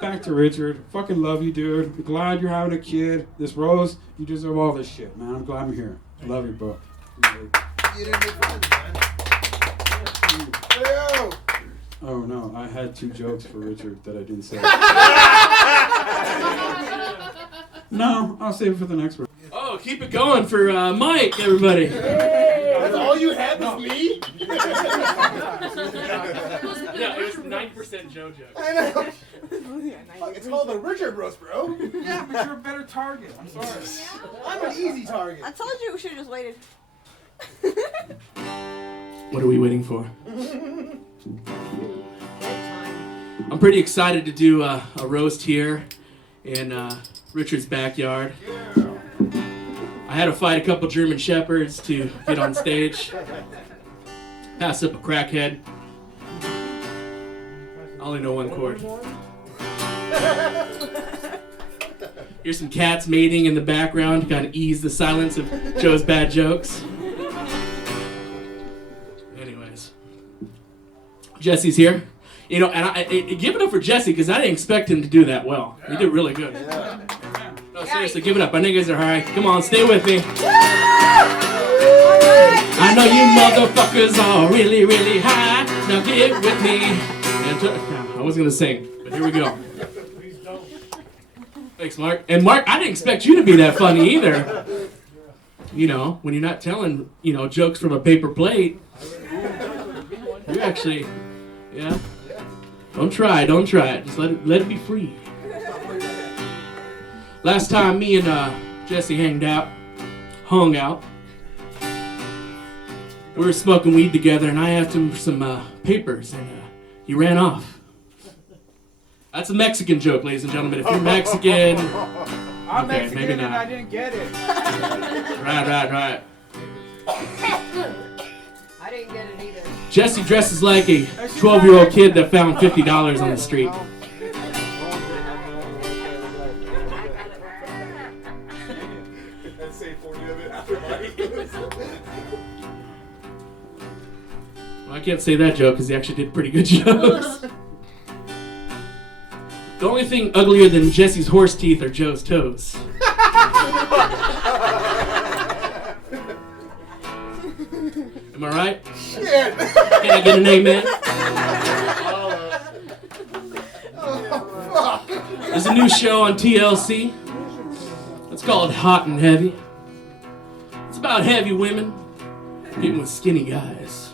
back to Richard. Fucking love you, dude. Glad you're having a kid. This Rose, you deserve all this shit, man. I'm glad I'm here. Love you, bro. You didn't make friends, man. Oh no, I had 2 jokes for Richard that I didn't say. No, I'll save it for the next one. Oh, keep it going for Mike, everybody. That's all you had was me? No, it was 90% Joe jokes. I know. Fuck, it's called the Richard roast, bro. Yeah, but you're a better target. I'm sorry. I'm an easy target. I told you we should have just waited. What are we waiting for? I'm pretty excited to do a roast here in Richard's backyard. I had to fight a couple German shepherds to get on stage. Pass up a crackhead. I only know one chord. Here's some cats mating in the background to kind of ease the silence of Joe's bad jokes. Anyways, Jesse's here. You know, and I give it up for Jesse because I didn't expect him to do that well. He did really good. No, seriously, give it up. I know you guys are high. Come on, stay with me. I know you motherfuckers are really, really high. Now get with me. I was gonna sing, but here we go. Thanks, Mark. And Mark, I didn't expect you to be that funny either. You know, when you're not telling, jokes from a paper plate. You actually, yeah. Don't try it. Just let it be free. Last time me and Jesse hung out, we were smoking weed together, and I asked him for some papers, and he ran off. That's a Mexican joke, ladies and gentlemen. If you're Mexican, I'm okay, Mexican maybe not. and I didn't get it. Right. I didn't get it either. Jesse dresses like a 12-year-old kid that found $50 on the street. Let's say 40 of it after Well, I can't say that joke because he actually did pretty good jokes. The only thing uglier than Jesse's horse teeth are Joe's toes. Am I right? Shit. Can I get an amen? There's a new show on TLC. It's called Hot and Heavy. It's about heavy women getting with skinny guys.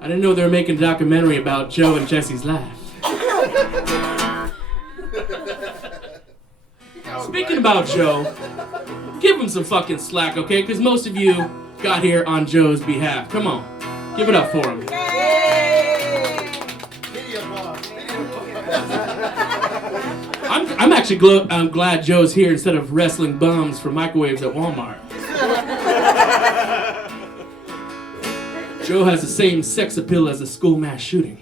I didn't know they were making a documentary about Joe and Jesse's life. Speaking about Joe, give him some fucking slack, okay? Because most of you got here on Joe's behalf. Come on. Give it up for him. I'm actually I'm glad Joe's here instead of wrestling bums for microwaves at Walmart. Joe has the same sex appeal as a school mass shooting.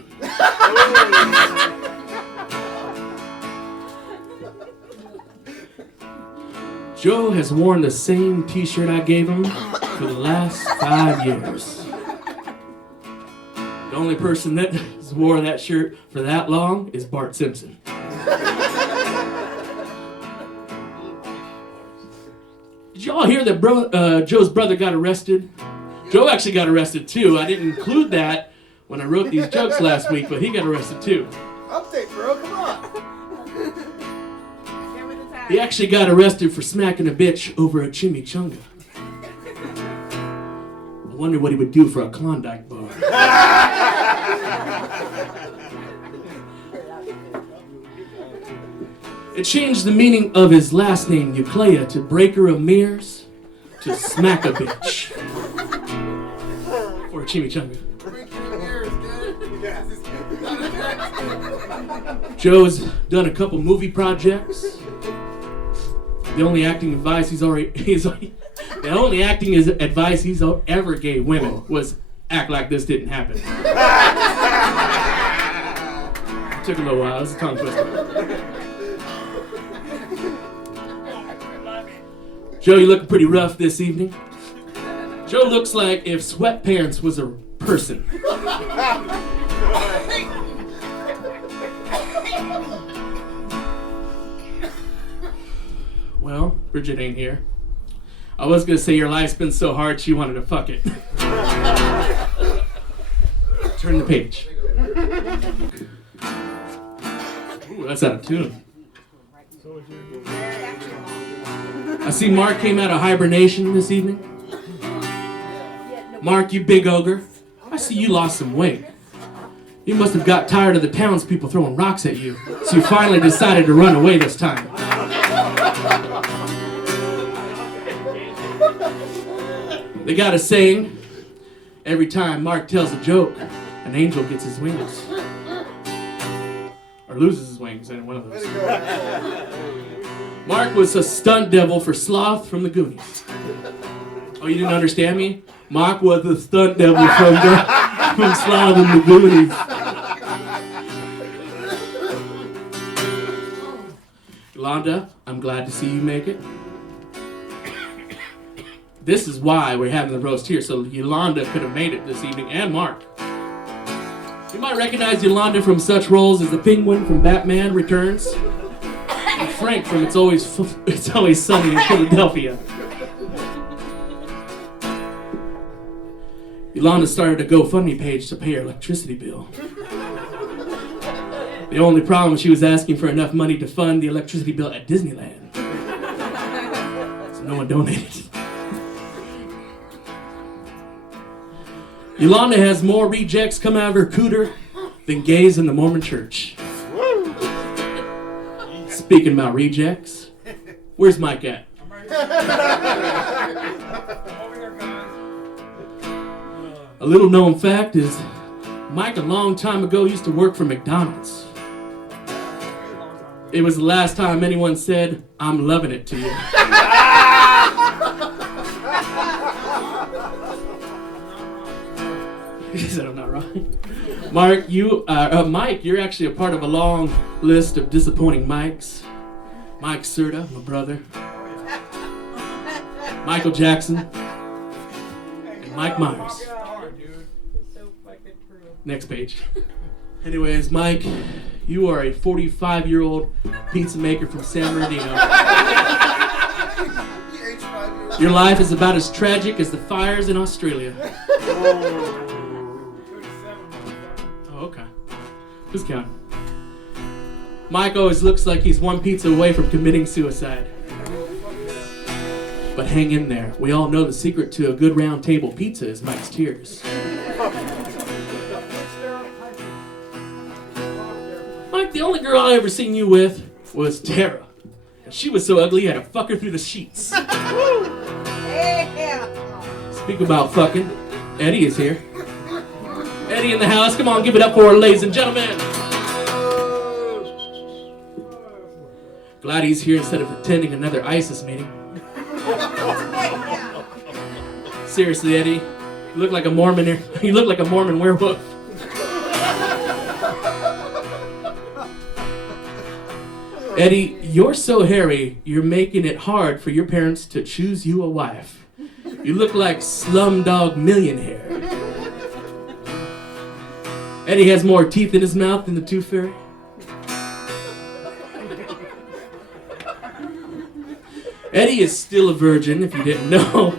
Joe has worn the same t-shirt I gave him for the last 5 years. The only person that has worn that shirt for that long is Bart Simpson. Did y'all hear that Joe's brother got arrested? Joe actually got arrested too. I didn't include that when I wrote these jokes last week, but he got arrested too. Update, bro. Come on. He actually got arrested for smacking a bitch over a chimichanga. I wonder what he would do for a Klondike bar. It changed the meaning of his last name, Euclea, to breaker of mirrors, to smack a bitch. Or a chimichanga. Joe's done a couple movie projects. The only acting advice he's ever gave women was act like this didn't happen. It took a little while. It was a tongue twister. Joe, you looking pretty rough this evening. Joe looks like if sweatpants was a person. Well, Bridget ain't here. I was gonna say your life's been so hard she wanted to fuck it. Turn the page. Ooh, that's out of tune. I see Mark came out of hibernation this evening. Mark, you big ogre. I see you lost some weight. You must have got tired of the townspeople throwing rocks at you, so you finally decided to run away this time. They got a saying, every time Mark tells a joke, an angel gets his wings. Or loses his wings, and one of those. Mark was a stunt devil for Sloth from the Goonies. Oh, you didn't understand me? Mark was the stunt devil from Sloth and the Goonies. Yolanda, I'm glad to see you make it. This is why we're having the roast here, so Yolanda could have made it this evening, and Mark. You might recognize Yolanda from such roles as the Penguin from Batman Returns, and Frank from It's Always Sunny in Philadelphia. Yolanda started a GoFundMe page to pay her electricity bill. The only problem was she was asking for enough money to fund the electricity bill at Disneyland. So no one donated. Yolanda has more rejects come out of her cooter than gays in the Mormon church. Speaking about rejects, where's Mike at? A little known fact is Mike a long time ago used to work for McDonald's. It was the last time anyone said, "I'm loving it" to you. He said I'm not wrong. Mike, you're actually a part of a long list of disappointing Mikes. Mike Serta, my brother. Michael Jackson. And Mike Myers. Next page. Anyways, Mike, you are a 45-year-old pizza maker from San Bernardino. Your life is about as tragic as the fires in Australia. Oh, okay. Who's counting? Mike always looks like he's one pizza away from committing suicide. But hang in there. We all know the secret to a good round table pizza is Mike's tears. Mike, the only girl I ever seen you with was Tara. And she was so ugly, he had to fuck her through the sheets. Yeah. Speak about fucking, Eddie is here. Eddie in the house. Come on, give it up for her, ladies and gentlemen. Glad he's here instead of attending another ISIS meeting. Seriously, Eddie, you look like a Mormon here. You look like a Mormon werewolf. Eddie, you're so hairy, you're making it hard for your parents to choose you a wife. You look like Slumdog Millionaire. Eddie has more teeth in his mouth than the Tooth Fairy. Eddie is still a virgin, if you didn't know.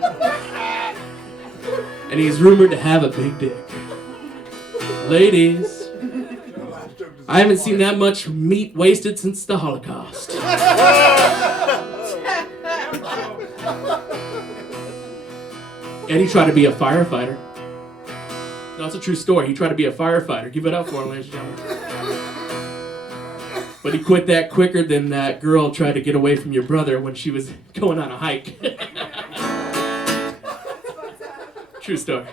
And he's rumored to have a big dick. Ladies, I haven't seen that much meat wasted since the Holocaust. Eddie tried to be a firefighter. That's a true story. He tried to be a firefighter. Give it up for him, ladies and gentlemen. But he quit that quicker than that girl tried to get away from your brother when she was going on a hike. True story.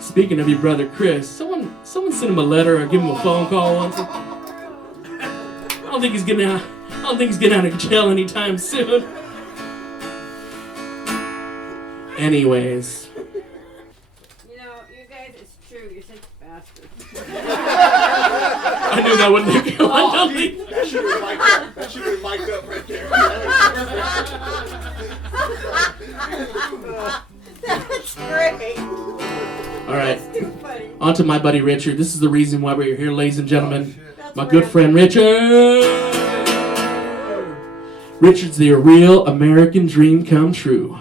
Speaking of your brother Chris, someone sent him a letter or give him a phone call once. I don't think he's getting out of jail anytime soon. Anyways. You know, you guys, it's true. You're such bastards. I knew that wouldn't make you That should have been mic'd up right there. That's great. All right. That's too funny. On to my buddy Richard. This is the reason why we're here, ladies and gentlemen. My good friend Richard. Richard's the real American dream come true.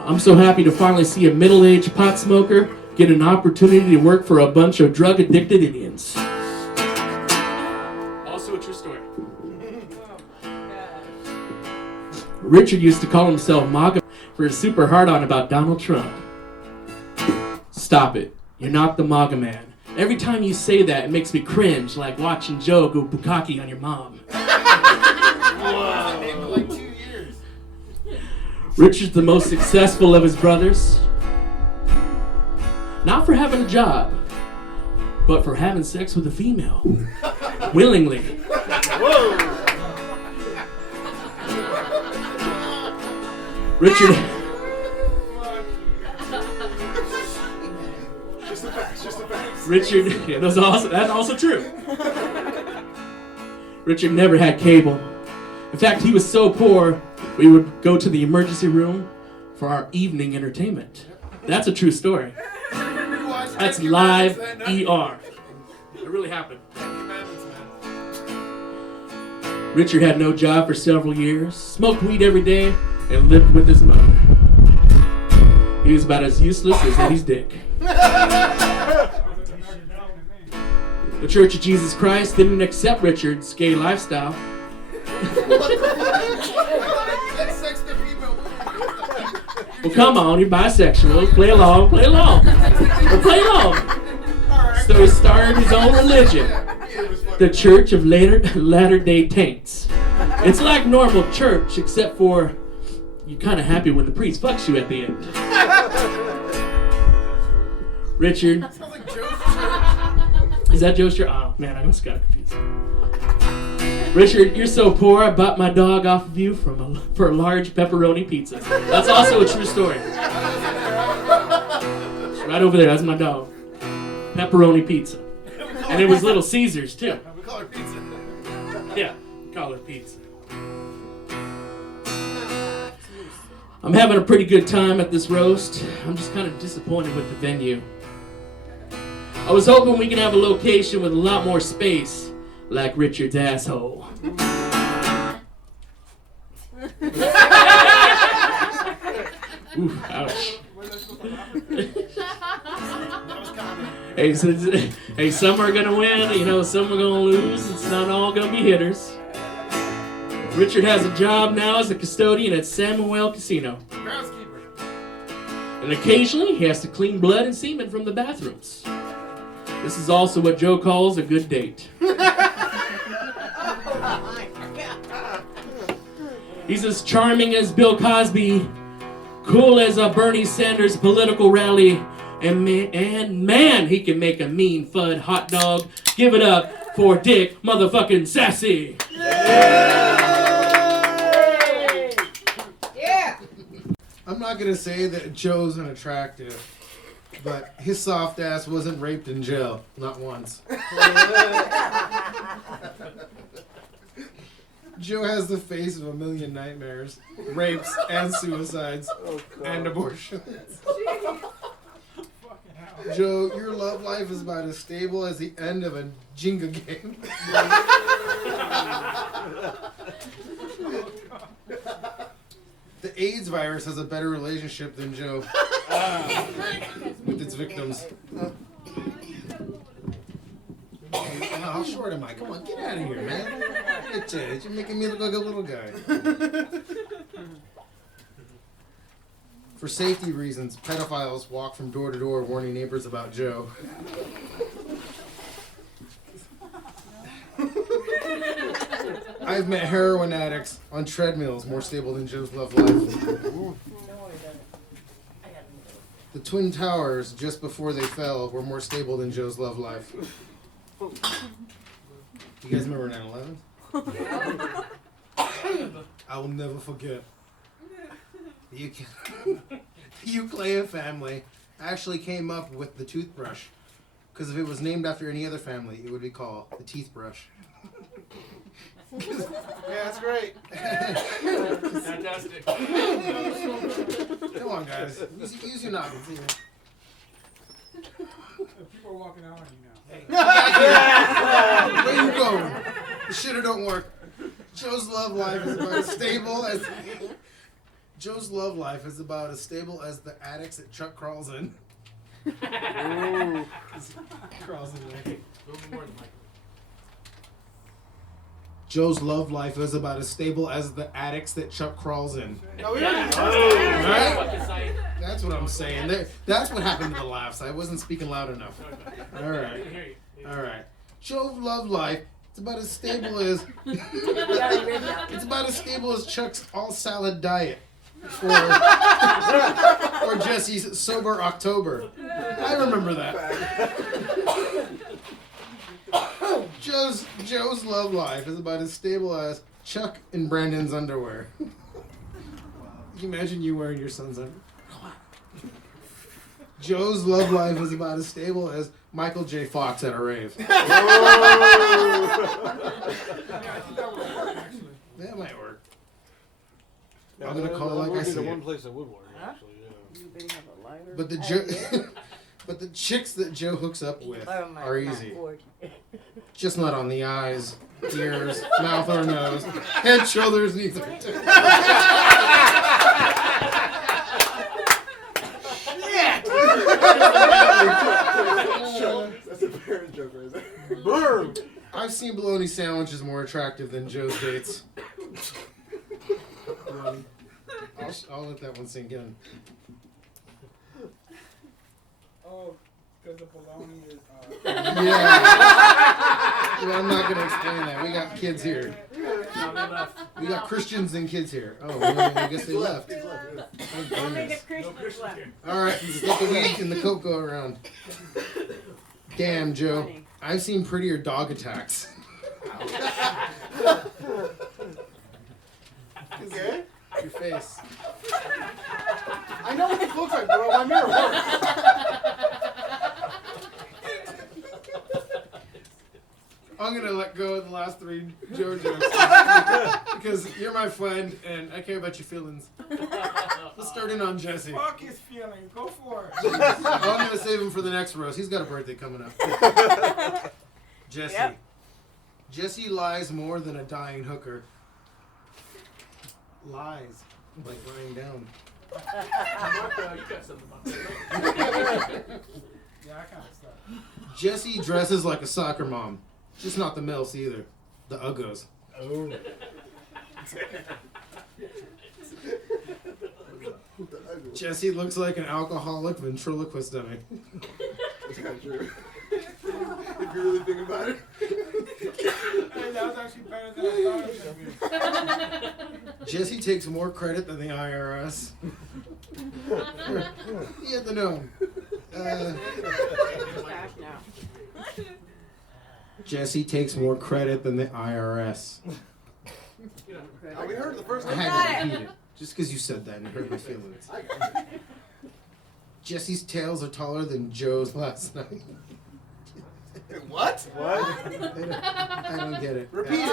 I'm so happy to finally see a middle-aged pot smoker get an opportunity to work for a bunch of drug-addicted Indians. Also a true story. Richard used to call himself MAGA for his super hard-on about Donald Trump. Stop it. You're not the MAGA man. Every time you say that, it makes me cringe, like watching Joe go bukkake on your mom. Like 2 years. Richard's the most successful of his brothers. Not for having a job, but for having sex with a female. Willingly. Whoa. Richard... Just the facts. Richard... Yeah, that's also true. Richard never had cable. In fact, he was so poor, we would go to the emergency room for our evening entertainment. That's a true story. That's live ER. It really happened. Richard had no job for several years, smoked weed every day, and lived with his mother. He was about as useless as Eddie's dick. The Church of Jesus Christ didn't accept Richard's gay lifestyle. Well, come on, you're bisexual. Play along. Play along. So he started his own religion, the Church of Latter-day Taints. It's like normal church, except for you're kind of happy when the priest fucks you at the end. Richard. That sounds like Joe's church. Is that Joe's church? Oh, man, I almost got confused. Richard, you're so poor, I bought my dog off of you for a large pepperoni pizza. That's also a true story. It's right over there, that's my dog. Pepperoni pizza. And it was Little Caesars, too. We call her pizza. Yeah, we call her pizza. I'm having a pretty good time at this roast. I'm just kind of disappointed with the venue. I was hoping we could have a location with a lot more space, like Richard's asshole. Ooh, ouch. Hey, some are gonna win, some are gonna lose. It's not all gonna be hitters. Richard has a job now as a custodian at Samuel Casino. Groundskeeper. And occasionally he has to clean blood and semen from the bathrooms. This is also what Joe calls a good date. He's as charming as Bill Cosby, cool as a Bernie Sanders political rally, and man, he can make a mean Fudd hot dog. Give it up for Dick motherfucking Sassy. Yeah. I'm not gonna say that Joe's unattractive, but his soft ass wasn't raped in jail, not once. Joe has the face of a million nightmares, rapes and suicides, and abortions. Joe, your love life is about as stable as the end of a Jenga game. The AIDS virus has a better relationship than Joe with its victims. How short am I? Come on, get out of here, man. You're making me look like a little guy. For safety reasons, pedophiles walk from door to door warning neighbors about Joe. I've met heroin addicts on treadmills more stable than Joe's love life. The Twin Towers, just before they fell, were more stable than Joe's love life. You guys remember 9/11? I will never forget. The Uclea family actually came up with the toothbrush. Because if it was named after any other family, it would be called the teeth brush. Yeah, that's great. Fantastic. Come on, guys. Use your noggins here. People are walking out on you now. Where you going? The shitter don't work. Joe's love life is about as stable as... Joe's love life is about as stable as the attics that Chuck crawls in. Crawls in there. Joe's love life is about as stable as the attics that Chuck crawls in. Right? That's what I'm saying. That's what happened to the laughs. I wasn't speaking loud enough. All right. All right. Joe's love life. It's about as stable as. It's about as stable as Chuck's all salad diet. Or Jesse's sober October. I remember that. Joe's love life is about as stable as Chuck and Brandon's underwear. Can you imagine you wearing your son's underwear? Joe's love life is about as stable as Michael J. Fox at a rave. That might work. I'm gonna call it like I see one it. place that would work, actually. But the but the chicks that Joe hooks up with are easy. Just not on the eyes, ears, mouth, or nose, and shoulders neither. That's a parent joke right there. Boom! I've seen bologna sandwiches more attractive than Joe's dates. I'll let that one sink in. Oh, because the bologna is. Yeah. Well, I'm not going to explain that. We got kids here. We got Christians and kids here. Oh, well, I guess they left. Thank goodness. All right, let's let the weed and the coke go around. Damn, Joe. I've seen prettier dog attacks. Okay. Your face. I know what this looks like, bro. My mirror works. I'm gonna let go of the last three Joe jokes because you're my friend and I care about your feelings. Let's start in on Jesse. Fuck his feelings. Go for it. I'm gonna save him for the next roast. He's got a birthday coming up. Jesse. Yep. Jesse lies more than a dying hooker. Lies like lying down. Yeah, I kind of stuff. Jesse dresses like a soccer mom. Just not the MILFs either. The Uggos. Oh. Jesse looks like an alcoholic ventriloquist dummy. That's kind of true. you're really thinking about it. Hey, that was actually better than I thought it was gonna be. Jesse takes more credit than the IRS. You have to know. Cash now. Jesse takes more credit than the IRS. Oh, we heard it the first I time. had to repeat it. Just because you said that and it hurt my feelings. Jesse's tails are taller than Joe's last night. What? What? I don't get it. Repeat it.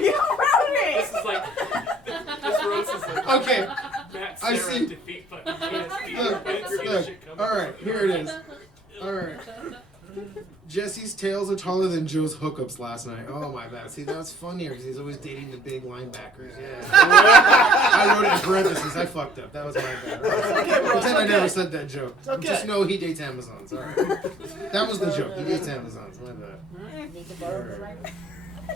You wrote it. This is like, this roast is like Okay. Matt I Sarah see. defeat fucking PSP. Look, Wait to see the look. shit come. All right, here it is. All right. Jesse's tails are taller than Joe's hookups last night. Oh my bad. See, that's funnier because he's always dating the big linebackers. Yeah. I wrote it in parentheses. I fucked up. That was my bad. Pretend I never said that joke. Just know he dates Amazons. All right. That was the joke. He dates Amazons. My bad. All right.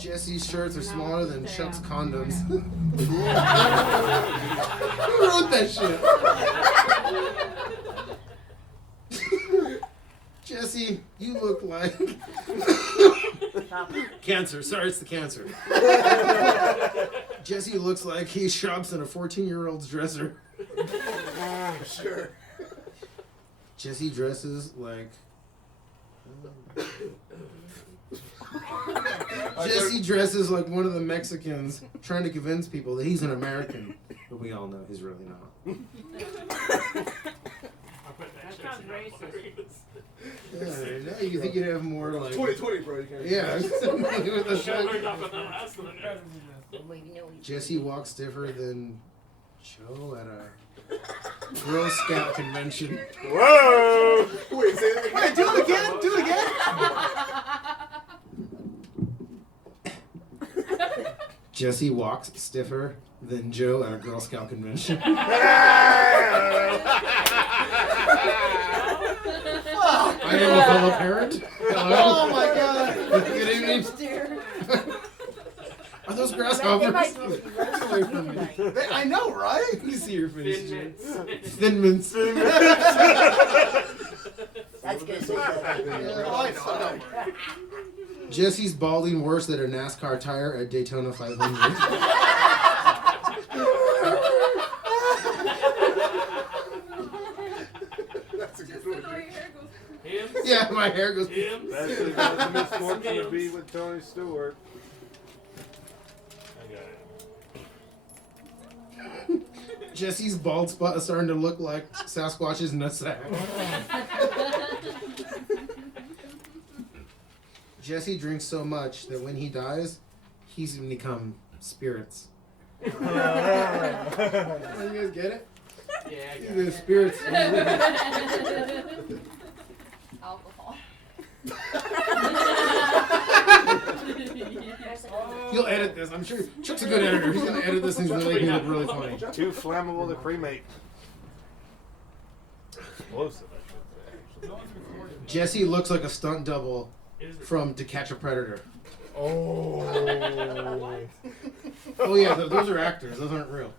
Jesse's shirts are smaller than Chuck's condoms. Who wrote that shit? Jesse, you look like cancer. Sorry, it's the cancer. Jesse looks like he shops in a 14-year-old's dresser. Sure. Jesse dresses like. Jesse dresses like one of the Mexicans trying to convince people that he's an American, but we all know he's really not. That sounds racist. Yeah, now you think you'd have more like. 2020, bro. You can't. Yeah. With the Shut shot. learned off on the last one. Jesse walks stiffer than Joe at a Girl Scout convention. Whoa! Wait, say that again. Wait, do it again. Do it again. Jesse walks stiffer than Joe at a Girl Scout convention. Oh I am a fellow parent. Hello. Oh my god. Good evening. Are those grasshoppers? Get away from me. I know, right? You see your face. Thin Thin mints. That's good. Oh, I know. Jesse's balding worse than a NASCAR tire at Daytona 500. That's a good one. Him? Yeah, my hair goes. Him? That's the misfortune to be with Tony Stewart. I got it. Jesse's bald spot is starting to look like Sasquatch's nutsack. Jesse drinks so much that when he dies, he's gonna become spirits. You guys get it? Yeah, I got The it. spirits. Alcohol. You'll edit this. I'm sure Chuck's a good editor. He's gonna edit this and he's gonna make me look really funny. Too flammable to cremate. Explosive, I should say. Jesse looks like a stunt double It is from To Catch a Predator. Oh. Oh yeah, those are actors. Those aren't real.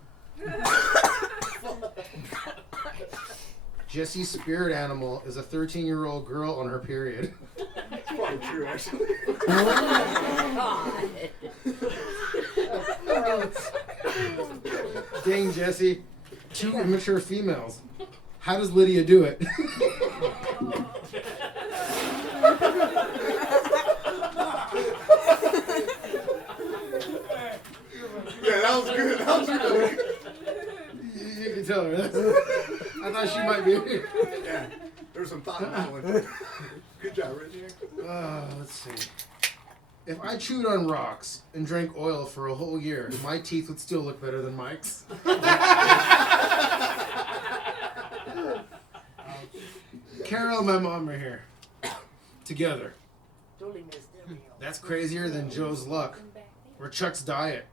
Jesse's spirit animal is a 13-year-old girl on her period. It's probably true, actually. Dang, Jesse. 2 immature females. How does Lydia do it? Yeah, that was good. That was good. You can tell her. I thought she might be. Yeah, there's some thought in that one. Good job, Richie. Let's see. If I chewed on rocks and drank oil for a whole year, my teeth would still look better than Mike's. Carol and my mom are here. Together. That's crazier than Joe's luck. Or Chuck's diet.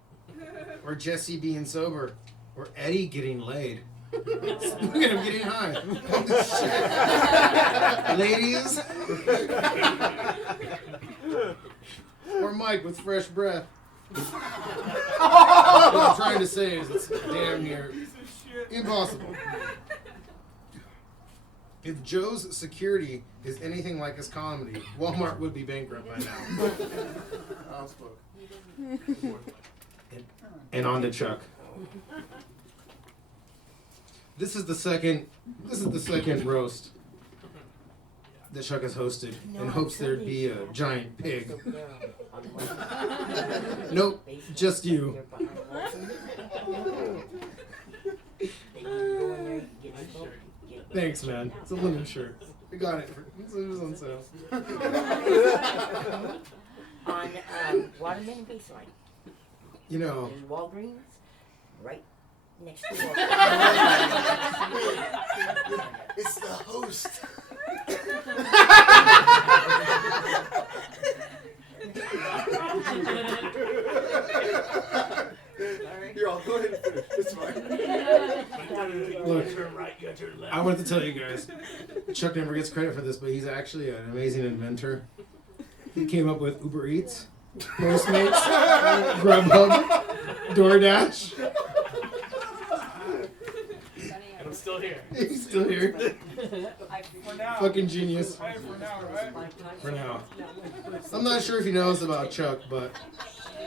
Or Jesse being sober. Or Eddie getting laid. Look at him getting high. Holy shit. Ladies. Or Mike with fresh breath. What I'm trying to say is it's damn near impossible. If Joe's security is anything like his comedy, Walmart would be bankrupt by now. And on to Chuck. This is the second roast that Chuck has hosted in hopes there'd be a giant pig. Nope, just you. Thanks, man. It's a linen shirt. We got it. It was on sale. On Waterman and Baseline. You know. There's Walgreens right next door. It's the host. You're all go ahead and finish. It's fine. Look, I wanted to tell you guys, Chuck never gets credit for this, but he's actually an amazing inventor. He came up with Uber Eats, Postmates, Grubhub, DoorDash. And I'm still here. He's still here. For now. Fucking genius. For now, right? For now. I'm not sure if he knows about Chuck, but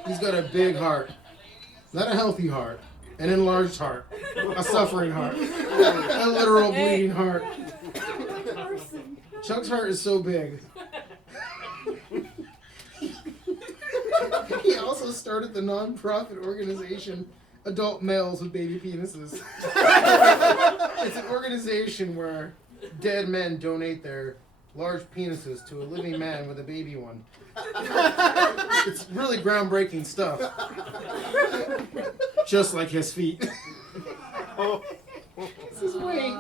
he's got a big heart. Not a healthy heart. An enlarged heart. A suffering heart. A literal bleeding heart. Chuck's heart is so big. He also started the non-profit organization Adult Males with Baby Penises. It's an organization where dead men donate their large penises to a living man with a baby one. It's really groundbreaking stuff. Just like his feet. This is Wayne.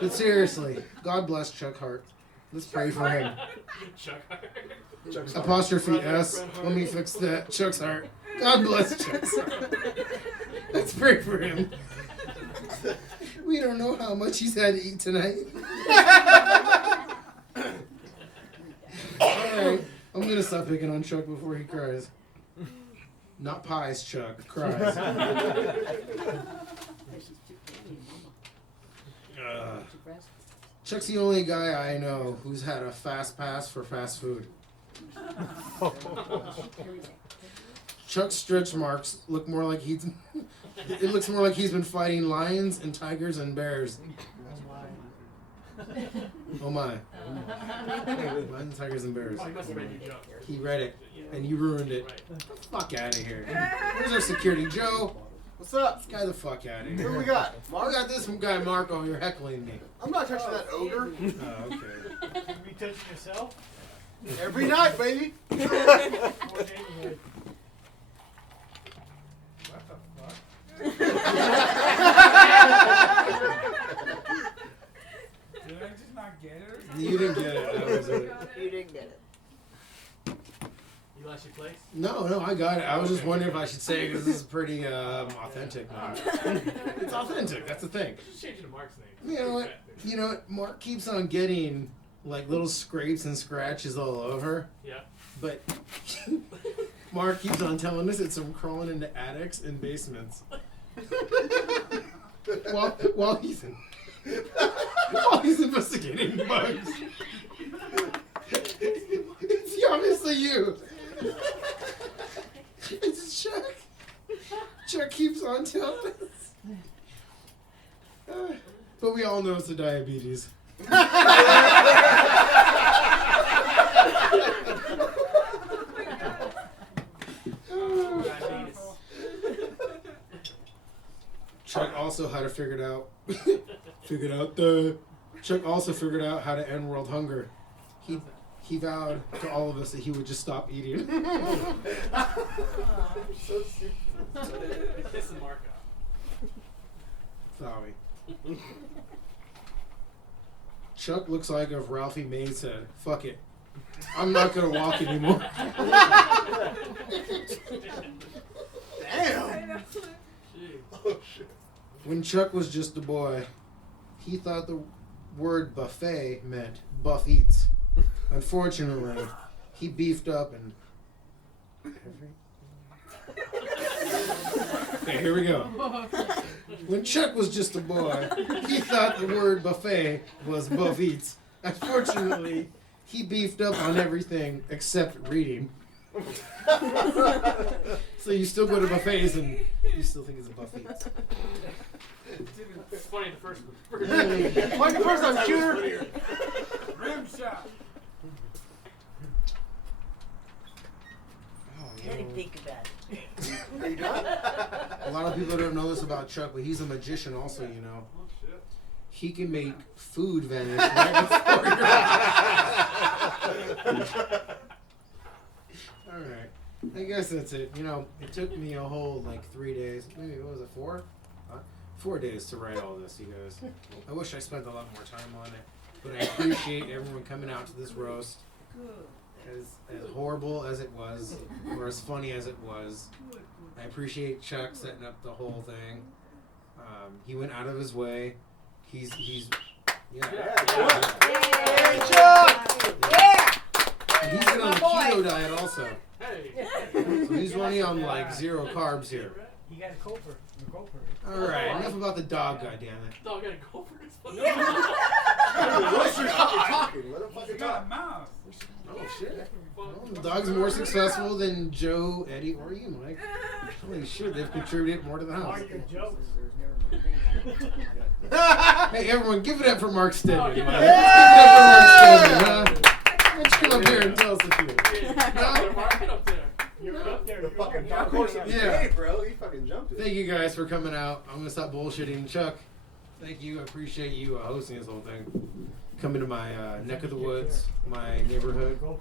But seriously, God bless Chuck Hart. Let's pray for him. Chuck Hart. Apostrophe S. Let me fix that. Chuck's Heart. God bless Chuck's Heart. Let's pray for him. We don't know how much he's had to eat tonight. Alright, I'm gonna stop picking on Chuck before he cries. Not pies, Chuck. Cries. Chuck's the only guy I know who's had a fast pass for fast food. Chuck's stretch marks look more like he's. It looks more like he's been fighting lions and tigers and bears. Oh my. Lions, tigers, and bears. He read it, and you ruined it. Get the fuck out of here. Where's our security? Joe? What's up? Let's get the fuck out of here. Who we got? Mark? We got this guy Mark over here heckling me. I'm not touching that ogre. Oh, okay. You be touching yourself? Every night, baby. What the fuck? Did I just not get it? You didn't get it. That was it. You didn't get it. You lost your place? No, I got it. I was just wondering if I should say it because this is pretty authentic now. It's authentic. That's the thing. Just change it to Mark's name. You know what? You know what? Mark keeps on getting like little scrapes and scratches all over. Yeah. But Mark keeps on telling us it's from crawling into attics and basements. while he's investigating bugs. It's obviously you. It's Chuck. Chuck keeps on telling us. But we all know it's the diabetes. Chuck also had to figure it out. Chuck also figured out how to end world hunger. He vowed to all of us that he would just stop eating. So stupid. Piss the Mark off. Sorry. Chuck looks like if Ralphie May said, "Fuck it, I'm not gonna walk anymore." Damn. Oh shit. When Chuck was just a boy, he thought the word buffet meant buff eats. Unfortunately, he beefed up and Okay, here we go. When Chuck was just a boy, he thought the word buffet was buffeats. Unfortunately, he beefed up on everything except reading. So you still go to buffets and you still think it's a buffet. It's funny the first one. Like the first time, shooter. Rim shot. Let him think about it. A lot of people don't know this about Chuck, but he's a magician also, you know. He can make food vanish right before your eyes. Alright. I guess that's it. You know, it took me a whole, 3 days. Maybe, what was it, 4? 4 days to write all this, you guys. I wish I spent a lot more time on it. But I appreciate everyone coming out to this roast. As horrible as it was, or as funny as it was. I appreciate Chuck setting up the whole thing. He went out of his way. He's Hey, Chuck! Yeah! And he's been on a keto diet also. Hey. So he's running on 0 carbs here. You got a Coper. Alright, enough about the dog, goddammit. Dog got a Coper. You're talking. Let him fucking talk. Oh shit. Well, the dog's more successful than Joe, Eddie, or you, Mike. Holy shit, they've contributed more to the house. Hey everyone, give it up for Mark Stedman. Let's give it up for Mark Stedman, huh? Why don't you come up here and tell us the truth? You're up there. The fucking dark horse of the Yeah. day, bro. He fucking jumped it. Thank you guys for coming out. I'm gonna stop bullshitting. Chuck, thank you. I appreciate you hosting this whole thing. Coming to my neck of the woods, my neighborhood. Don't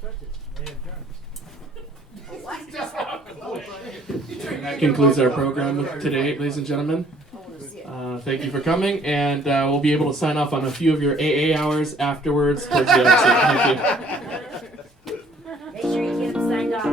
touch it. That concludes our program today, ladies and gentlemen. Thank you for coming, and we'll be able to sign off on a few of your AA hours afterwards towards the episode. Thank you. Make sure you get him signed off on